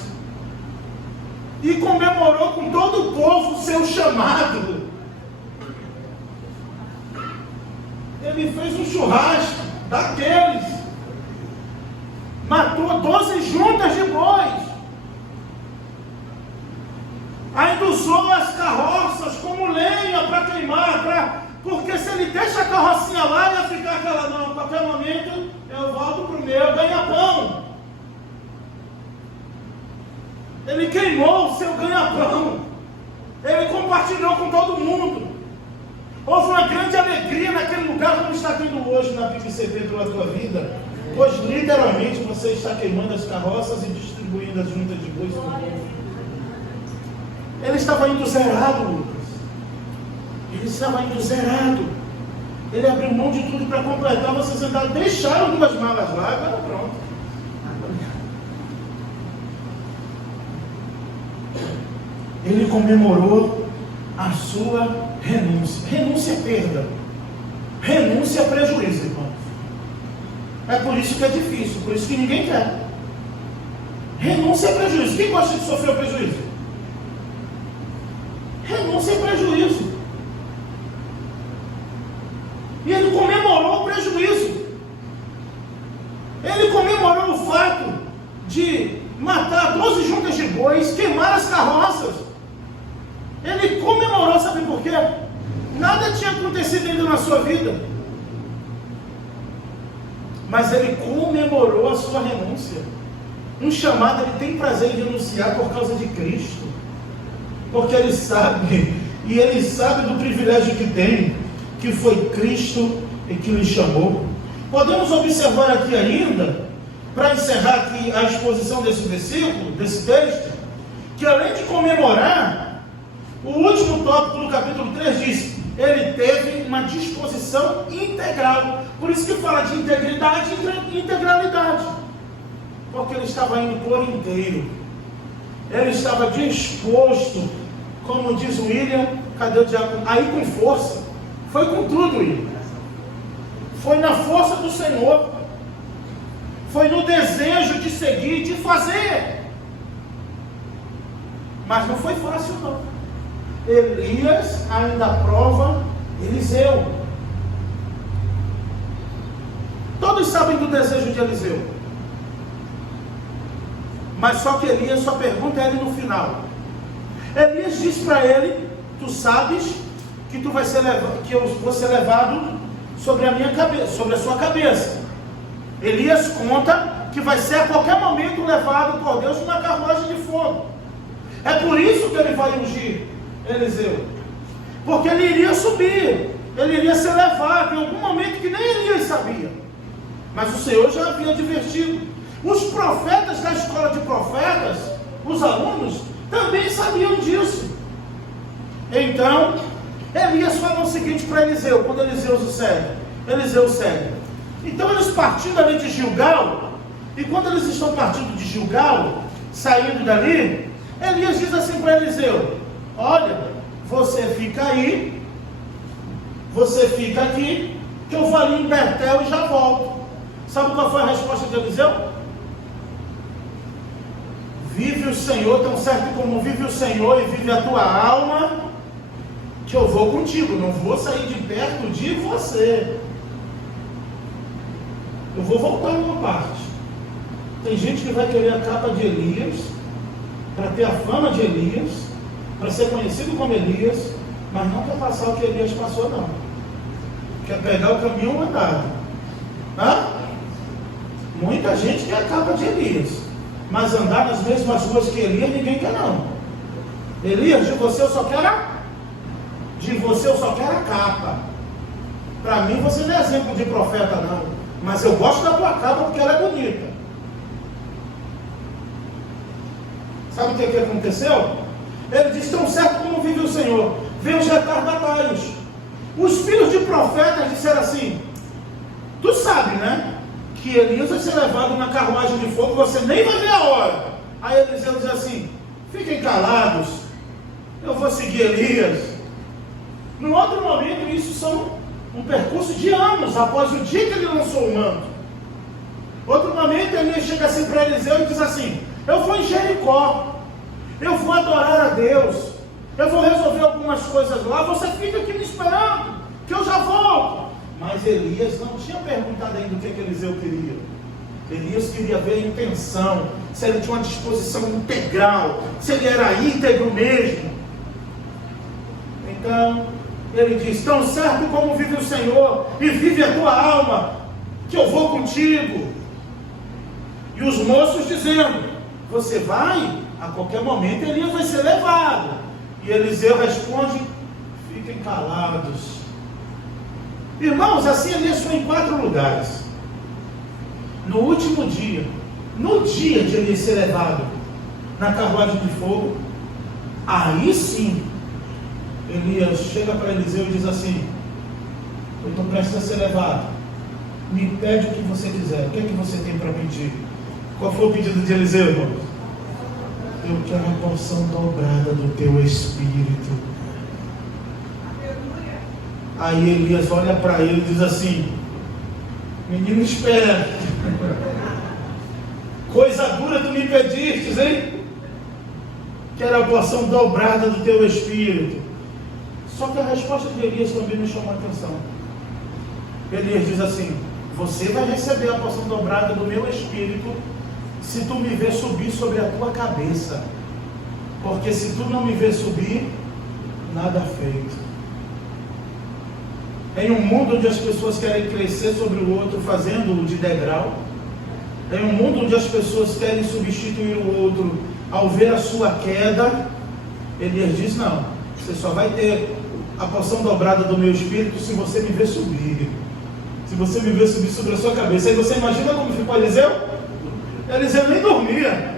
e comemorou com todo o povo o seu chamado. Ele fez um churrasco daqueles, matou 12 juntas de bois, ainda usou as carroças como lenha para queimar, porque se ele deixa a carrocinha lá, ia ficar aquela, não, a qualquer momento eu volto para o meu ganha-pão. Ele queimou o seu ganha-pão, ele compartilhou com todo mundo. Houve uma grande alegria naquele lugar, como está tendo hoje na PIBCP pela tua vida, pois literalmente você está queimando as carroças e distribuindo as juntas de bois para o povo. Ele estava indo zerado, Lucas. Ele estava indo zerado. Ele abriu mão de tudo para completar. Vocês andaram, deixaram 2 malas lá, agora pronto. Ele comemorou a sua renúncia. Renúncia é perda. Renúncia é prejuízo, irmão. É por isso que é difícil, por isso que ninguém quer. Renúncia é prejuízo. Quem gosta de sofrer o prejuízo? Renúncia é prejuízo. E ele comemorou o prejuízo. Ele comemorou o fato de matar 12 juntas de bois, queimar as carroças. Ele comemorou, sabe por quê? Nada tinha acontecido ainda na sua vida. Mas ele comemorou a sua renúncia. Um chamado, ele tem prazer em renunciar por causa de Cristo. Porque ele sabe, e ele sabe do privilégio que tem, que foi Cristo que lhe chamou. Podemos observar aqui ainda, para encerrar aqui a exposição desse versículo, desse texto, que além de comemorar, o último tópico do capítulo 3 diz, ele teve uma disposição integral. Por isso que fala de integridade e integralidade. Porque ele estava indo por inteiro. Ele estava disposto, como diz o William, cadê o diácono? Aí com força. Foi com tudo, William. Foi na força do Senhor. Foi no desejo de seguir, de fazer. Mas não foi fácil, não. Elias ainda prova Eliseu. Todos sabem do desejo de Eliseu. Mas só que Elias só pergunta a ele no final. Elias diz para ele, tu sabes que tu vai ser levado, que eu vou ser levado sobre a minha cabeça, sobre a sua cabeça. Elias conta que vai ser a qualquer momento levado por Deus numa carruagem de fogo. É por isso que ele vai ungir Eliseu, porque ele iria subir, ele iria ser levado em algum momento que nem Elias sabia, mas o Senhor já havia advertido. Os profetas da escola de profetas, os alunos, também sabiam disso. Então Elias fala o seguinte para Eliseu, quando Eliseu segue. Então eles partindo ali de Gilgal, e quando eles estão partindo de Gilgal, saindo dali, Elias diz assim para Eliseu: olha, você fica aí, você fica aqui, que eu vou ali em Betel e já volto. Sabe qual foi a resposta de Eliseu? Vive o Senhor, tão certo como vive o Senhor e vive a tua alma, que eu vou contigo, não vou sair de perto de você. Eu vou voltar uma parte. Tem gente que vai querer a capa de Elias, para ter a fama de Elias, para ser conhecido como Elias, mas não quer passar o que Elias passou, não. Quer pegar o caminho andado. Muita gente quer a capa de Elias, mas andar nas mesmas ruas que Elias, ninguém quer, não. Elias, de você eu só quero a capa. Para mim você não é exemplo de profeta, não, mas eu gosto da tua capa porque ela é bonita. Sabe o que aconteceu? Ele diz: tão certo como vive o Senhor, veio os retardatários. Os filhos de profetas disseram assim: tu sabe, né, que Elias vai ser levado na carruagem de fogo, você nem vai ver a hora. Aí Eliseu diz assim: fiquem calados, eu vou seguir Elias. No outro momento, isso são um percurso de anos após o dia que ele lançou o manto. Outro momento, Elias chega assim para Eliseu e diz assim: eu vou em Jericó, eu vou adorar a Deus, eu vou resolver algumas coisas lá, você fica aqui me esperando, que eu já volto. Mas Elias não tinha perguntado ainda o que Eliseu queria. Elias queria ver a intenção, se ele tinha uma disposição integral, se ele era íntegro mesmo. Então ele diz: tão certo como vive o Senhor e vive a tua alma, que eu vou contigo. E os moços dizendo: você vai? A qualquer momento Elias vai ser levado. E Eliseu responde: fiquem calados. Irmãos, assim Elias foi em 4 lugares. No último dia, no dia de Elias ser levado na carruagem de fogo, aí sim Elias chega para Eliseu e diz assim: eu estou prestes a ser levado, me pede o que você quiser. O que é que você tem para pedir? Qual foi o pedido de Eliseu, irmãos? Eu quero a porção dobrada do teu espírito. Aí Elias olha para ele e diz assim: menino esperto, coisa dura tu me pedistes, hein? Quero a porção dobrada do teu espírito. Só que a resposta de Elias também me chamou a atenção. Elias diz assim: você vai receber a porção dobrada do meu espírito se tu me ver subir sobre a tua cabeça, porque se tu não me ver subir, nada feito. Em um mundo onde as pessoas querem crescer sobre o outro, fazendo-o de degrau, em um mundo onde as pessoas querem substituir o outro ao ver a sua queda, Elias diz: não, você só vai ter a porção dobrada do meu espírito se você me ver subir, se você me ver subir sobre a sua cabeça. Aí você imagina como ficou Eliseu? Eliseu nem dormia,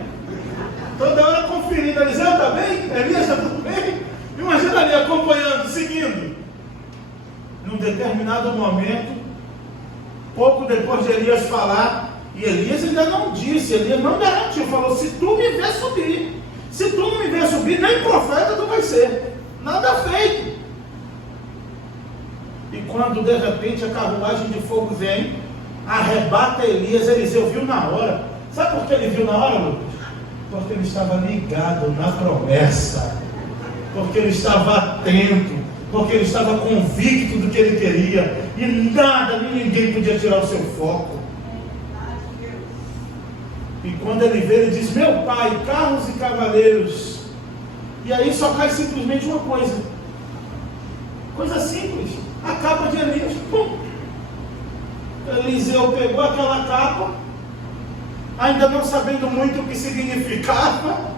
toda hora conferindo: Eliseu está bem? Elias está tudo bem? Imagina ali acompanhando, seguindo. Num determinado momento, pouco depois de Elias falar, e Elias ainda não disse, Elias não garantiu, falou: se tu me ver subir, se tu não me ver subir, nem profeta tu vai ser, nada feito. E quando de repente a carruagem de fogo vem, arrebata Elias, Eliseu viu na hora. Sabe por que ele viu na hora, Lucas? Porque ele estava ligado na promessa, porque ele estava atento, porque ele estava convicto do que ele queria, e nada, nem ninguém podia tirar o seu foco. E quando ele vê, ele diz: meu pai, carros e cavaleiros. E aí só cai simplesmente uma coisa: Coisa simples. A capa de Elias. Pum. Eliseu pegou aquela capa, ainda não sabendo muito o que significava.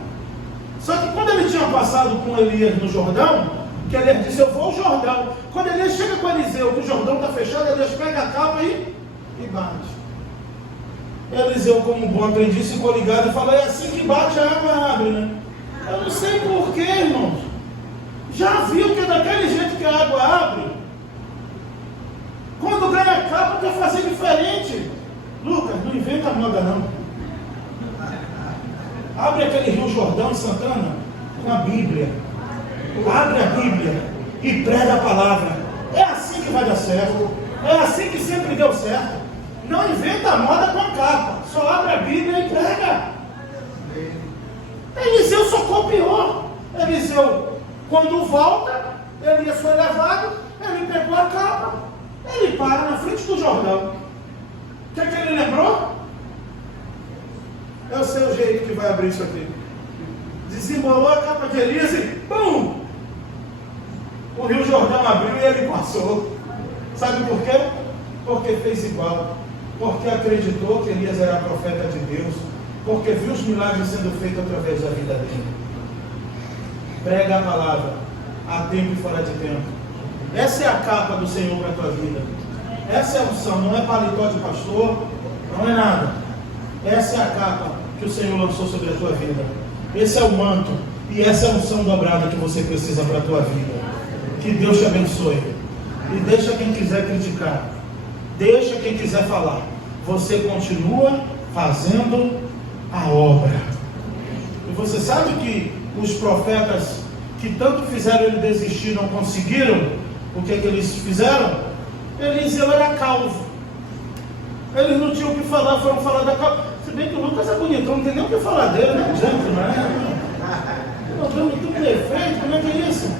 Só que quando ele tinha passado com Elias no Jordão, que Elias disse, eu vou ao Jordão. Quando Elias chega com Eliseu, que o Jordão está fechado, Elias pega a capa e bate. Eliseu, como um bom aprendiz, ficou ligado e falou, é assim que bate, a água abre, né? Eu não sei porquê, irmãos. Já viu que é daquele jeito que a água abre? Quando ganha a capa, quer fazer diferente. Lucas, não inventa moda não. Abre aquele Rio Jordão em Santana com a Bíblia. Abre a Bíblia e prega a palavra. É assim que vai dar certo. É assim que sempre deu certo. Não inventa moda com a capa. Só abre a Bíblia e prega. Eliseu só copiou. Eliseu, quando volta, Elias foi levado, ele pegou a capa, ele para na frente do Jordão. O que é que ele lembrou? É o seu jeito que vai abrir isso aqui. Desembolou a capa de Elias e pum! O Rio Jordão abriu e ele passou. Sabe por quê? Porque fez igual. Porque acreditou que Elias era profeta de Deus. Porque viu os milagres sendo feitos através da vida dele. Prega a palavra, a tempo e fora de tempo. Essa é a capa do Senhor para a tua vida. Essa é a unção, não é paletó de pastor, não é nada. Essa é a capa que o Senhor lançou sobre a tua vida. Esse é o manto e essa é a unção dobrada que você precisa para a tua vida. Que Deus te abençoe. E deixa quem quiser criticar, deixa quem quiser falar. Você continua fazendo a obra. E você sabe que os profetas que tanto fizeram ele desistir não conseguiram? O que é que eles fizeram? Eliseu era calvo. Eles não tinham o que falar, foram falar da calva. Se bem que o Lucas é bonitão, não tem nem o que falar dele, né? Gente, não é? Não tem muito defeito, como é que é isso?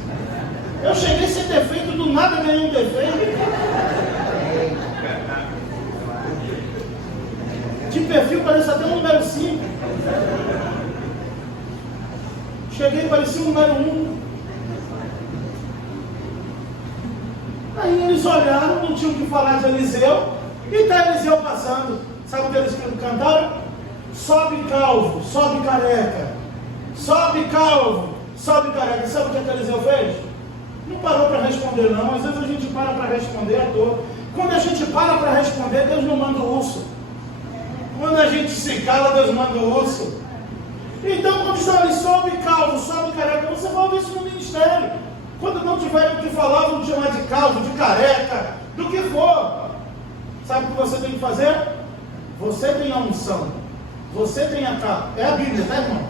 Eu cheguei sem defeito, do nada ganhei um defeito. De perfil parece até um número 5. Cheguei e parecia um número 1. Aí eles olharam, não tinham o que falar de Eliseu, e está Eliseu passando. Sabe o que eles cantaram? Sobe calvo, sobe careca. Sobe calvo, sobe careca. Sabe o que Eliseu fez? Não parou para responder não. Às vezes a gente para responder à toa. Quando a gente para responder, Deus não manda o urso. Quando a gente se cala, Deus manda o urso. Então, quando está ali, sobe calvo, sobe careca, você vai ouvir isso no ministério. Quando não tiver o que falar, vão te chamar de calvo, de careca, do que for. Sabe o que você tem que fazer? Você tem a unção, você tem a capa. É a Bíblia, tá, irmão?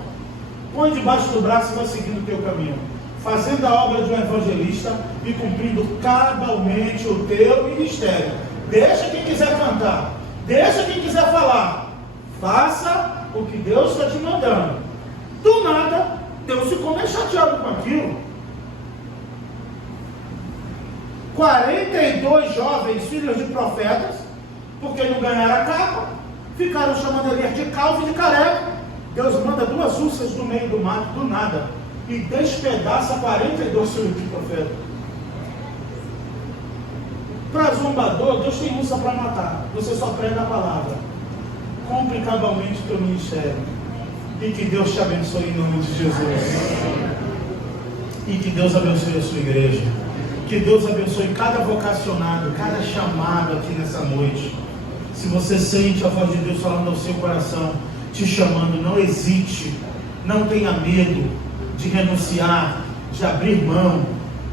Põe debaixo do braço e vai seguindo o teu caminho, fazendo a obra de um evangelista e cumprindo cabalmente o teu ministério. Deixa quem quiser cantar, deixa quem quiser falar. Faça o que Deus está te mandando. Do nada, Deus ficou meio chateado com aquilo. 42 jovens filhos de profetas, porque não ganharam a capa, ficaram chamando Elias de calvo e de careca. Deus manda 2 ursas no meio do mato, do nada, e despedaça 42 filhos de profeta. Para zombador, Deus tem ursa para matar. Você só prega a palavra. Cumpre cabalmente o teu ministério. E que Deus te abençoe em nome de Jesus. E que Deus abençoe a sua igreja. Que Deus abençoe cada vocacionado, cada chamado aqui nessa noite. Se você sente a voz de Deus falando ao seu coração, te chamando, não hesite, não tenha medo de renunciar, de abrir mão.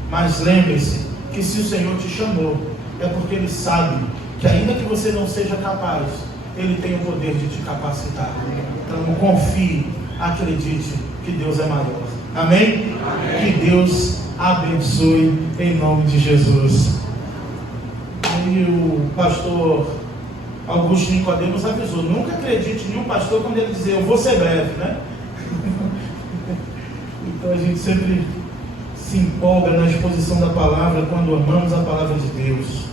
Mas lembre-se que se o Senhor te chamou, é porque Ele sabe que ainda que você não seja capaz, Ele tem o poder de te capacitar. Então confie, acredite que Deus é maior. Amém? Amém. Que Deus abençoe em nome de Jesus. E o pastor Augusto Nicodemos avisou: nunca acredite em nenhum pastor quando ele dizer eu vou ser breve, né? Então a gente sempre se empolga na exposição da palavra quando amamos a palavra de Deus.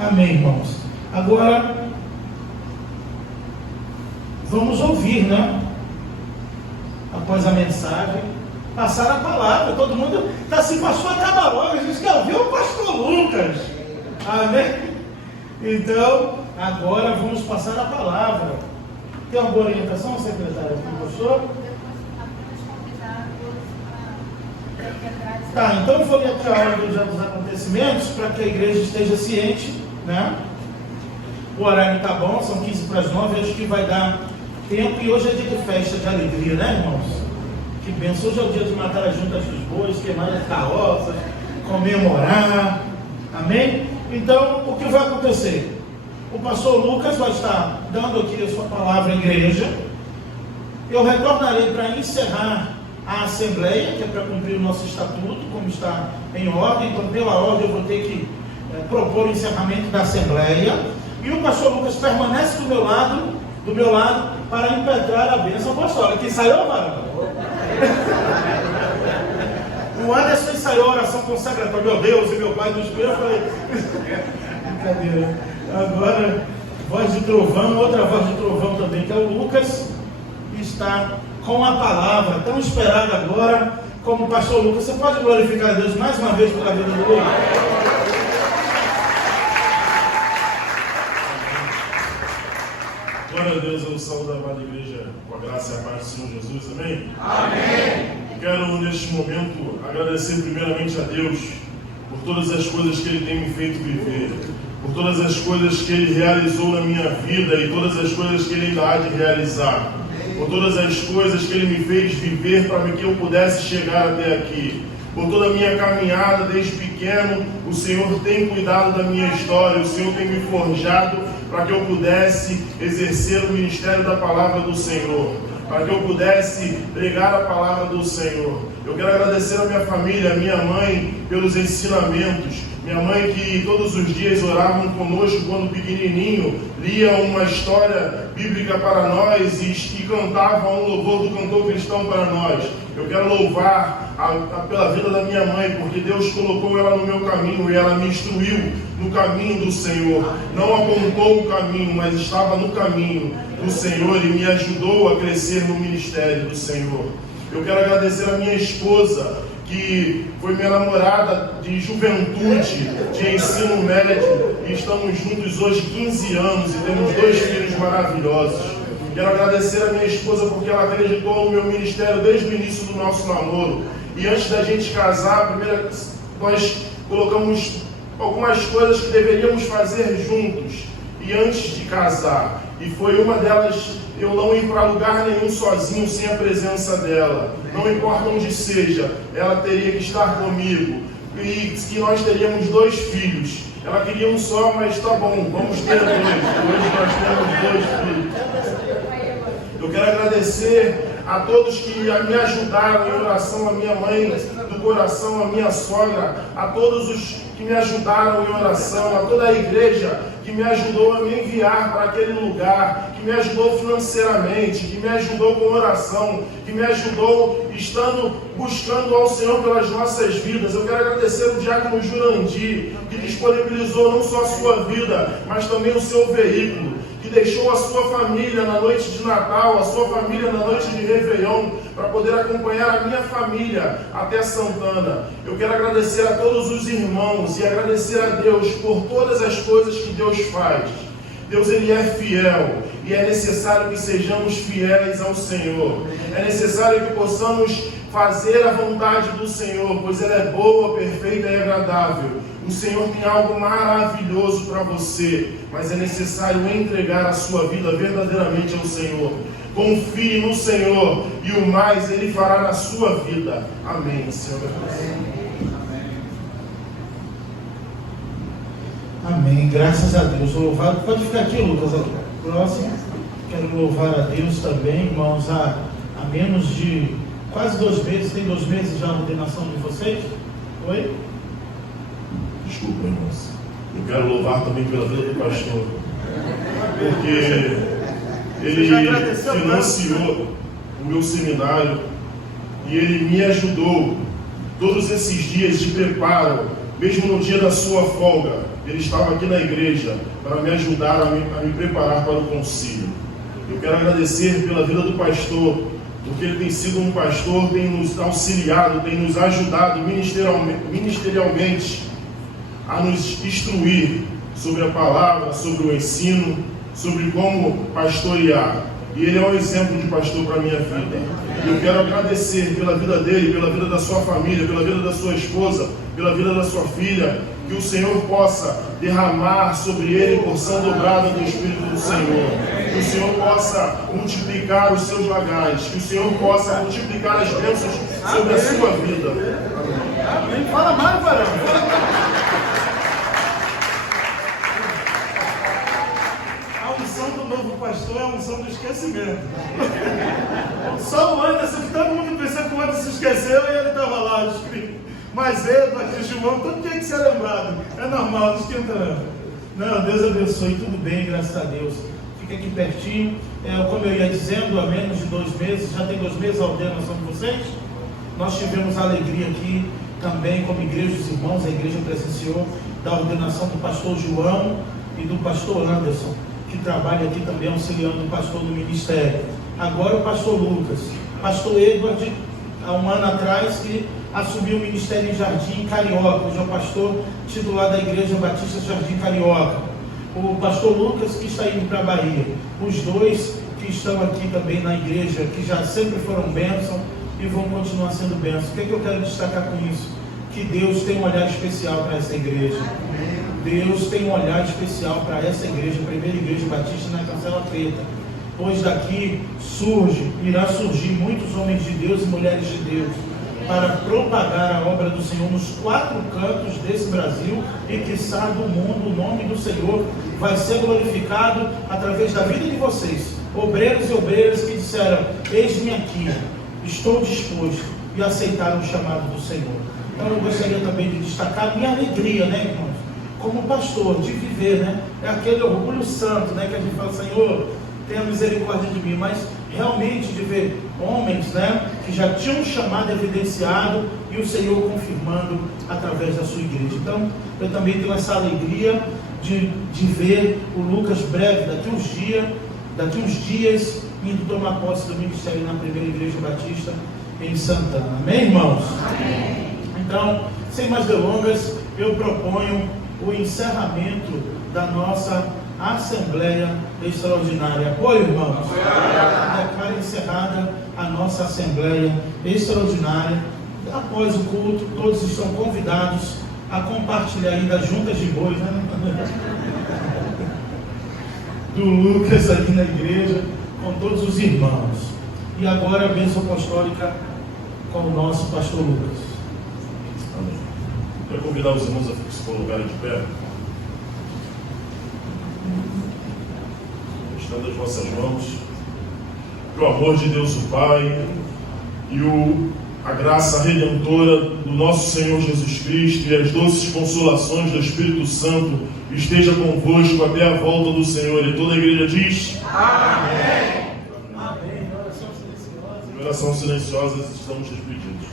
Amém, irmãos. Agora vamos ouvir, né? Após a mensagem, passar a palavra. Todo mundo está assim, pastor, acaba logo, a gente quer ouvir o pastor Lucas. Amém? Então, agora vamos passar a palavra. Tem alguma orientação, secretária? Professor? Tá, então eu vou ler aqui a ordem dos acontecimentos para que a igreja esteja ciente, né? O horário está bom, são 15 para as 9, acho que vai dar tempo. E hoje é dia de festa, de alegria, né, irmãos? Que bênção! Hoje é o dia de matar as juntas dos bois, queimar as carroças, comemorar, amém? Então, o que vai acontecer? O pastor Lucas vai estar dando aqui a sua palavra à igreja. Eu retornarei para encerrar a assembleia, que é para cumprir o nosso estatuto, como está em ordem. Então, pela ordem, eu vou ter que propor o encerramento da assembleia. E o pastor Lucas permanece do meu lado, para impetrar a bênção apostólica. Que ensaiou, varão? O Anderson ensaiou a oração consagratória. Meu Deus e meu Pai do Espírito. Eu falei, brincadeira. Agora, voz de trovão, outra voz de trovão também, que é o Lucas, está com a palavra, tão esperada agora, como o pastor Lucas. Você pode glorificar a Deus mais uma vez pela vida do Lucas? Glória a Deus, eu saúdo a amada igreja com a graça e a paz do Senhor Jesus, amém? Amém! Quero neste momento agradecer primeiramente a Deus por todas as coisas que Ele tem me feito viver, por todas as coisas que Ele realizou na minha vida e todas as coisas que Ele ainda há de realizar, por todas as coisas que Ele me fez viver para que eu pudesse chegar até aqui. Por toda a minha caminhada desde pequeno, o Senhor tem cuidado da minha história, o Senhor tem me forjado para que eu pudesse exercer o ministério da palavra do Senhor, para que eu pudesse pregar a palavra do Senhor. Eu quero agradecer a minha família, a minha mãe, pelos ensinamentos. Minha mãe que todos os dias oravam conosco quando pequenininho, lia uma história bíblica para nós e cantava um louvor do cantor cristão para nós. Eu quero louvar pela vida da minha mãe, porque Deus colocou ela no meu caminho e ela me instruiu no caminho do Senhor. Não apontou o caminho, mas estava no caminho do Senhor e me ajudou a crescer no ministério do Senhor. Eu quero agradecer a minha esposa, que foi minha namorada de juventude, de ensino médio, e estamos juntos hoje 15 anos e temos 2 filhos maravilhosos. Quero agradecer a minha esposa porque ela acreditou no meu ministério desde o início do nosso namoro. E antes da gente casar, primeiro nós colocamos algumas coisas que deveríamos fazer juntos e antes de casar. E foi uma delas eu não ir para lugar nenhum sozinho sem a presença dela. Não importa onde seja, ela teria que estar comigo. E que nós teríamos 2 filhos. Ela queria um só, mas tá bom, vamos ter 2. Hoje nós temos 2 filhos. Eu quero agradecer a todos que me ajudaram em oração, a minha mãe do coração, a minha sogra, a todos os que me ajudaram em oração, a toda a igreja que me ajudou a me enviar para aquele lugar, que me ajudou financeiramente, que me ajudou com oração, que me ajudou buscando ao Senhor pelas nossas vidas. Eu quero agradecer o diácono Jurandir, que disponibilizou não só a sua vida, mas também o seu veículo, que deixou a sua família na noite de Natal, a sua família na noite de Réveillon, para poder acompanhar a minha família até Santana. Eu quero agradecer a todos os irmãos e agradecer a Deus por todas as coisas que Deus faz. Deus, Ele é fiel e é necessário que sejamos fiéis ao Senhor. É necessário que possamos fazer a vontade do Senhor, pois ela é boa, perfeita e agradável. O Senhor tem algo maravilhoso para você, mas é necessário entregar a sua vida verdadeiramente ao Senhor. Confie no Senhor e o mais Ele fará na sua vida. Amém, Senhor. Amém, graças a Deus. Louvado. Pode ficar aqui, Lucas. Próximo. Quero louvar a Deus também, irmãos, há menos de quase 2 meses, tem 2 meses já a ordenação de vocês? Oi? Desculpa, irmãos. Eu quero louvar também pela vida do pastor, porque ele financiou o meu seminário e ele me ajudou todos esses dias de preparo, mesmo no dia da sua folga. Ele estava aqui na igreja para me ajudar a me preparar para o concílio. Eu quero agradecer pela vida do pastor, porque ele tem sido um pastor, tem nos auxiliado, tem nos ajudado ministerialmente a nos instruir sobre a palavra, sobre o ensino, sobre como pastorear. E ele é um exemplo de pastor para a minha vida. Eu quero agradecer pela vida dele, pela vida da sua família, pela vida da sua esposa, pela vida da sua filha, que o Senhor possa derramar sobre ele porção dobrada do Espírito do Senhor. Que o Senhor possa multiplicar os seus lagares, que o Senhor possa multiplicar as bênçãos sobre a sua vida. Amém. Fala mais, varão. A unção do novo pastor é a unção do esquecimento. Só o Anderson, que todo mundo pensa que o Anderson esqueceu e ele estava lá, escrito. Mas Edward e João, tudo tinha que ser lembrado. É normal, não esquenta não. Não, Deus abençoe, tudo bem, graças a Deus. Fica aqui pertinho. Como eu ia dizendo, há menos de 2 meses, já tem 2 meses a ordenação de vocês. Nós tivemos a alegria aqui também, como igreja dos irmãos, a igreja presenciou da ordenação do pastor João e do pastor Anderson, que trabalha aqui também auxiliando o pastor no ministério. Agora o pastor Lucas, pastor Edward, há um ano atrás, que assumiu o ministério em Jardim Carioca, hoje é o pastor titular da Igreja Batista Jardim Carioca. O pastor Lucas, que está indo para a Bahia. Os dois que estão aqui também na igreja, que já sempre foram bênção e vão continuar sendo bênção. O que é que eu quero destacar com isso? Que Deus tem um olhar especial para essa igreja. Deus tem um olhar especial para essa igreja, a primeira igreja batista na Cancela Preta. Pois daqui irá surgir muitos homens de Deus e mulheres de Deus para propagar a obra do Senhor nos 4 cantos desse Brasil e quiçá do mundo. O nome do Senhor vai ser glorificado através da vida de vocês, obreiros e obreiras que disseram: eis-me aqui, estou disposto, e aceitaram o chamado do Senhor. Então eu gostaria também de destacar a minha alegria, né, irmãos, como pastor, de viver, né, é aquele orgulho santo, né, que a gente fala: Senhor, tenha misericórdia de mim, mas realmente de ver homens, né, que já tinham um chamado evidenciado e o Senhor confirmando através da sua igreja. Então, eu também tenho essa alegria de ver o Lucas breve, daqui uns dias, indo tomar posse do ministério na primeira igreja batista em Santana. Amém, irmãos? Amém. Então, sem mais delongas, eu proponho o encerramento da nossa Assembleia Extraordinária. Apoio, irmãos? Declaro encerrada a nossa Assembleia Extraordinária. Após o culto, todos estão convidados a compartilhar aí das juntas de bois, né? Do Lucas aqui na igreja, com todos os irmãos. E agora a bênção apostólica com o nosso pastor Lucas. Amém. Quero convidar os irmãos a se colocarem de pé. Estando as vossas mãos, que o amor de Deus o Pai e a graça redentora do nosso Senhor Jesus Cristo e as doces consolações do Espírito Santo esteja convosco até a volta do Senhor. E toda a igreja diz: Amém. Amém. Oração silenciosa. Em oração silenciosa estamos despedidos.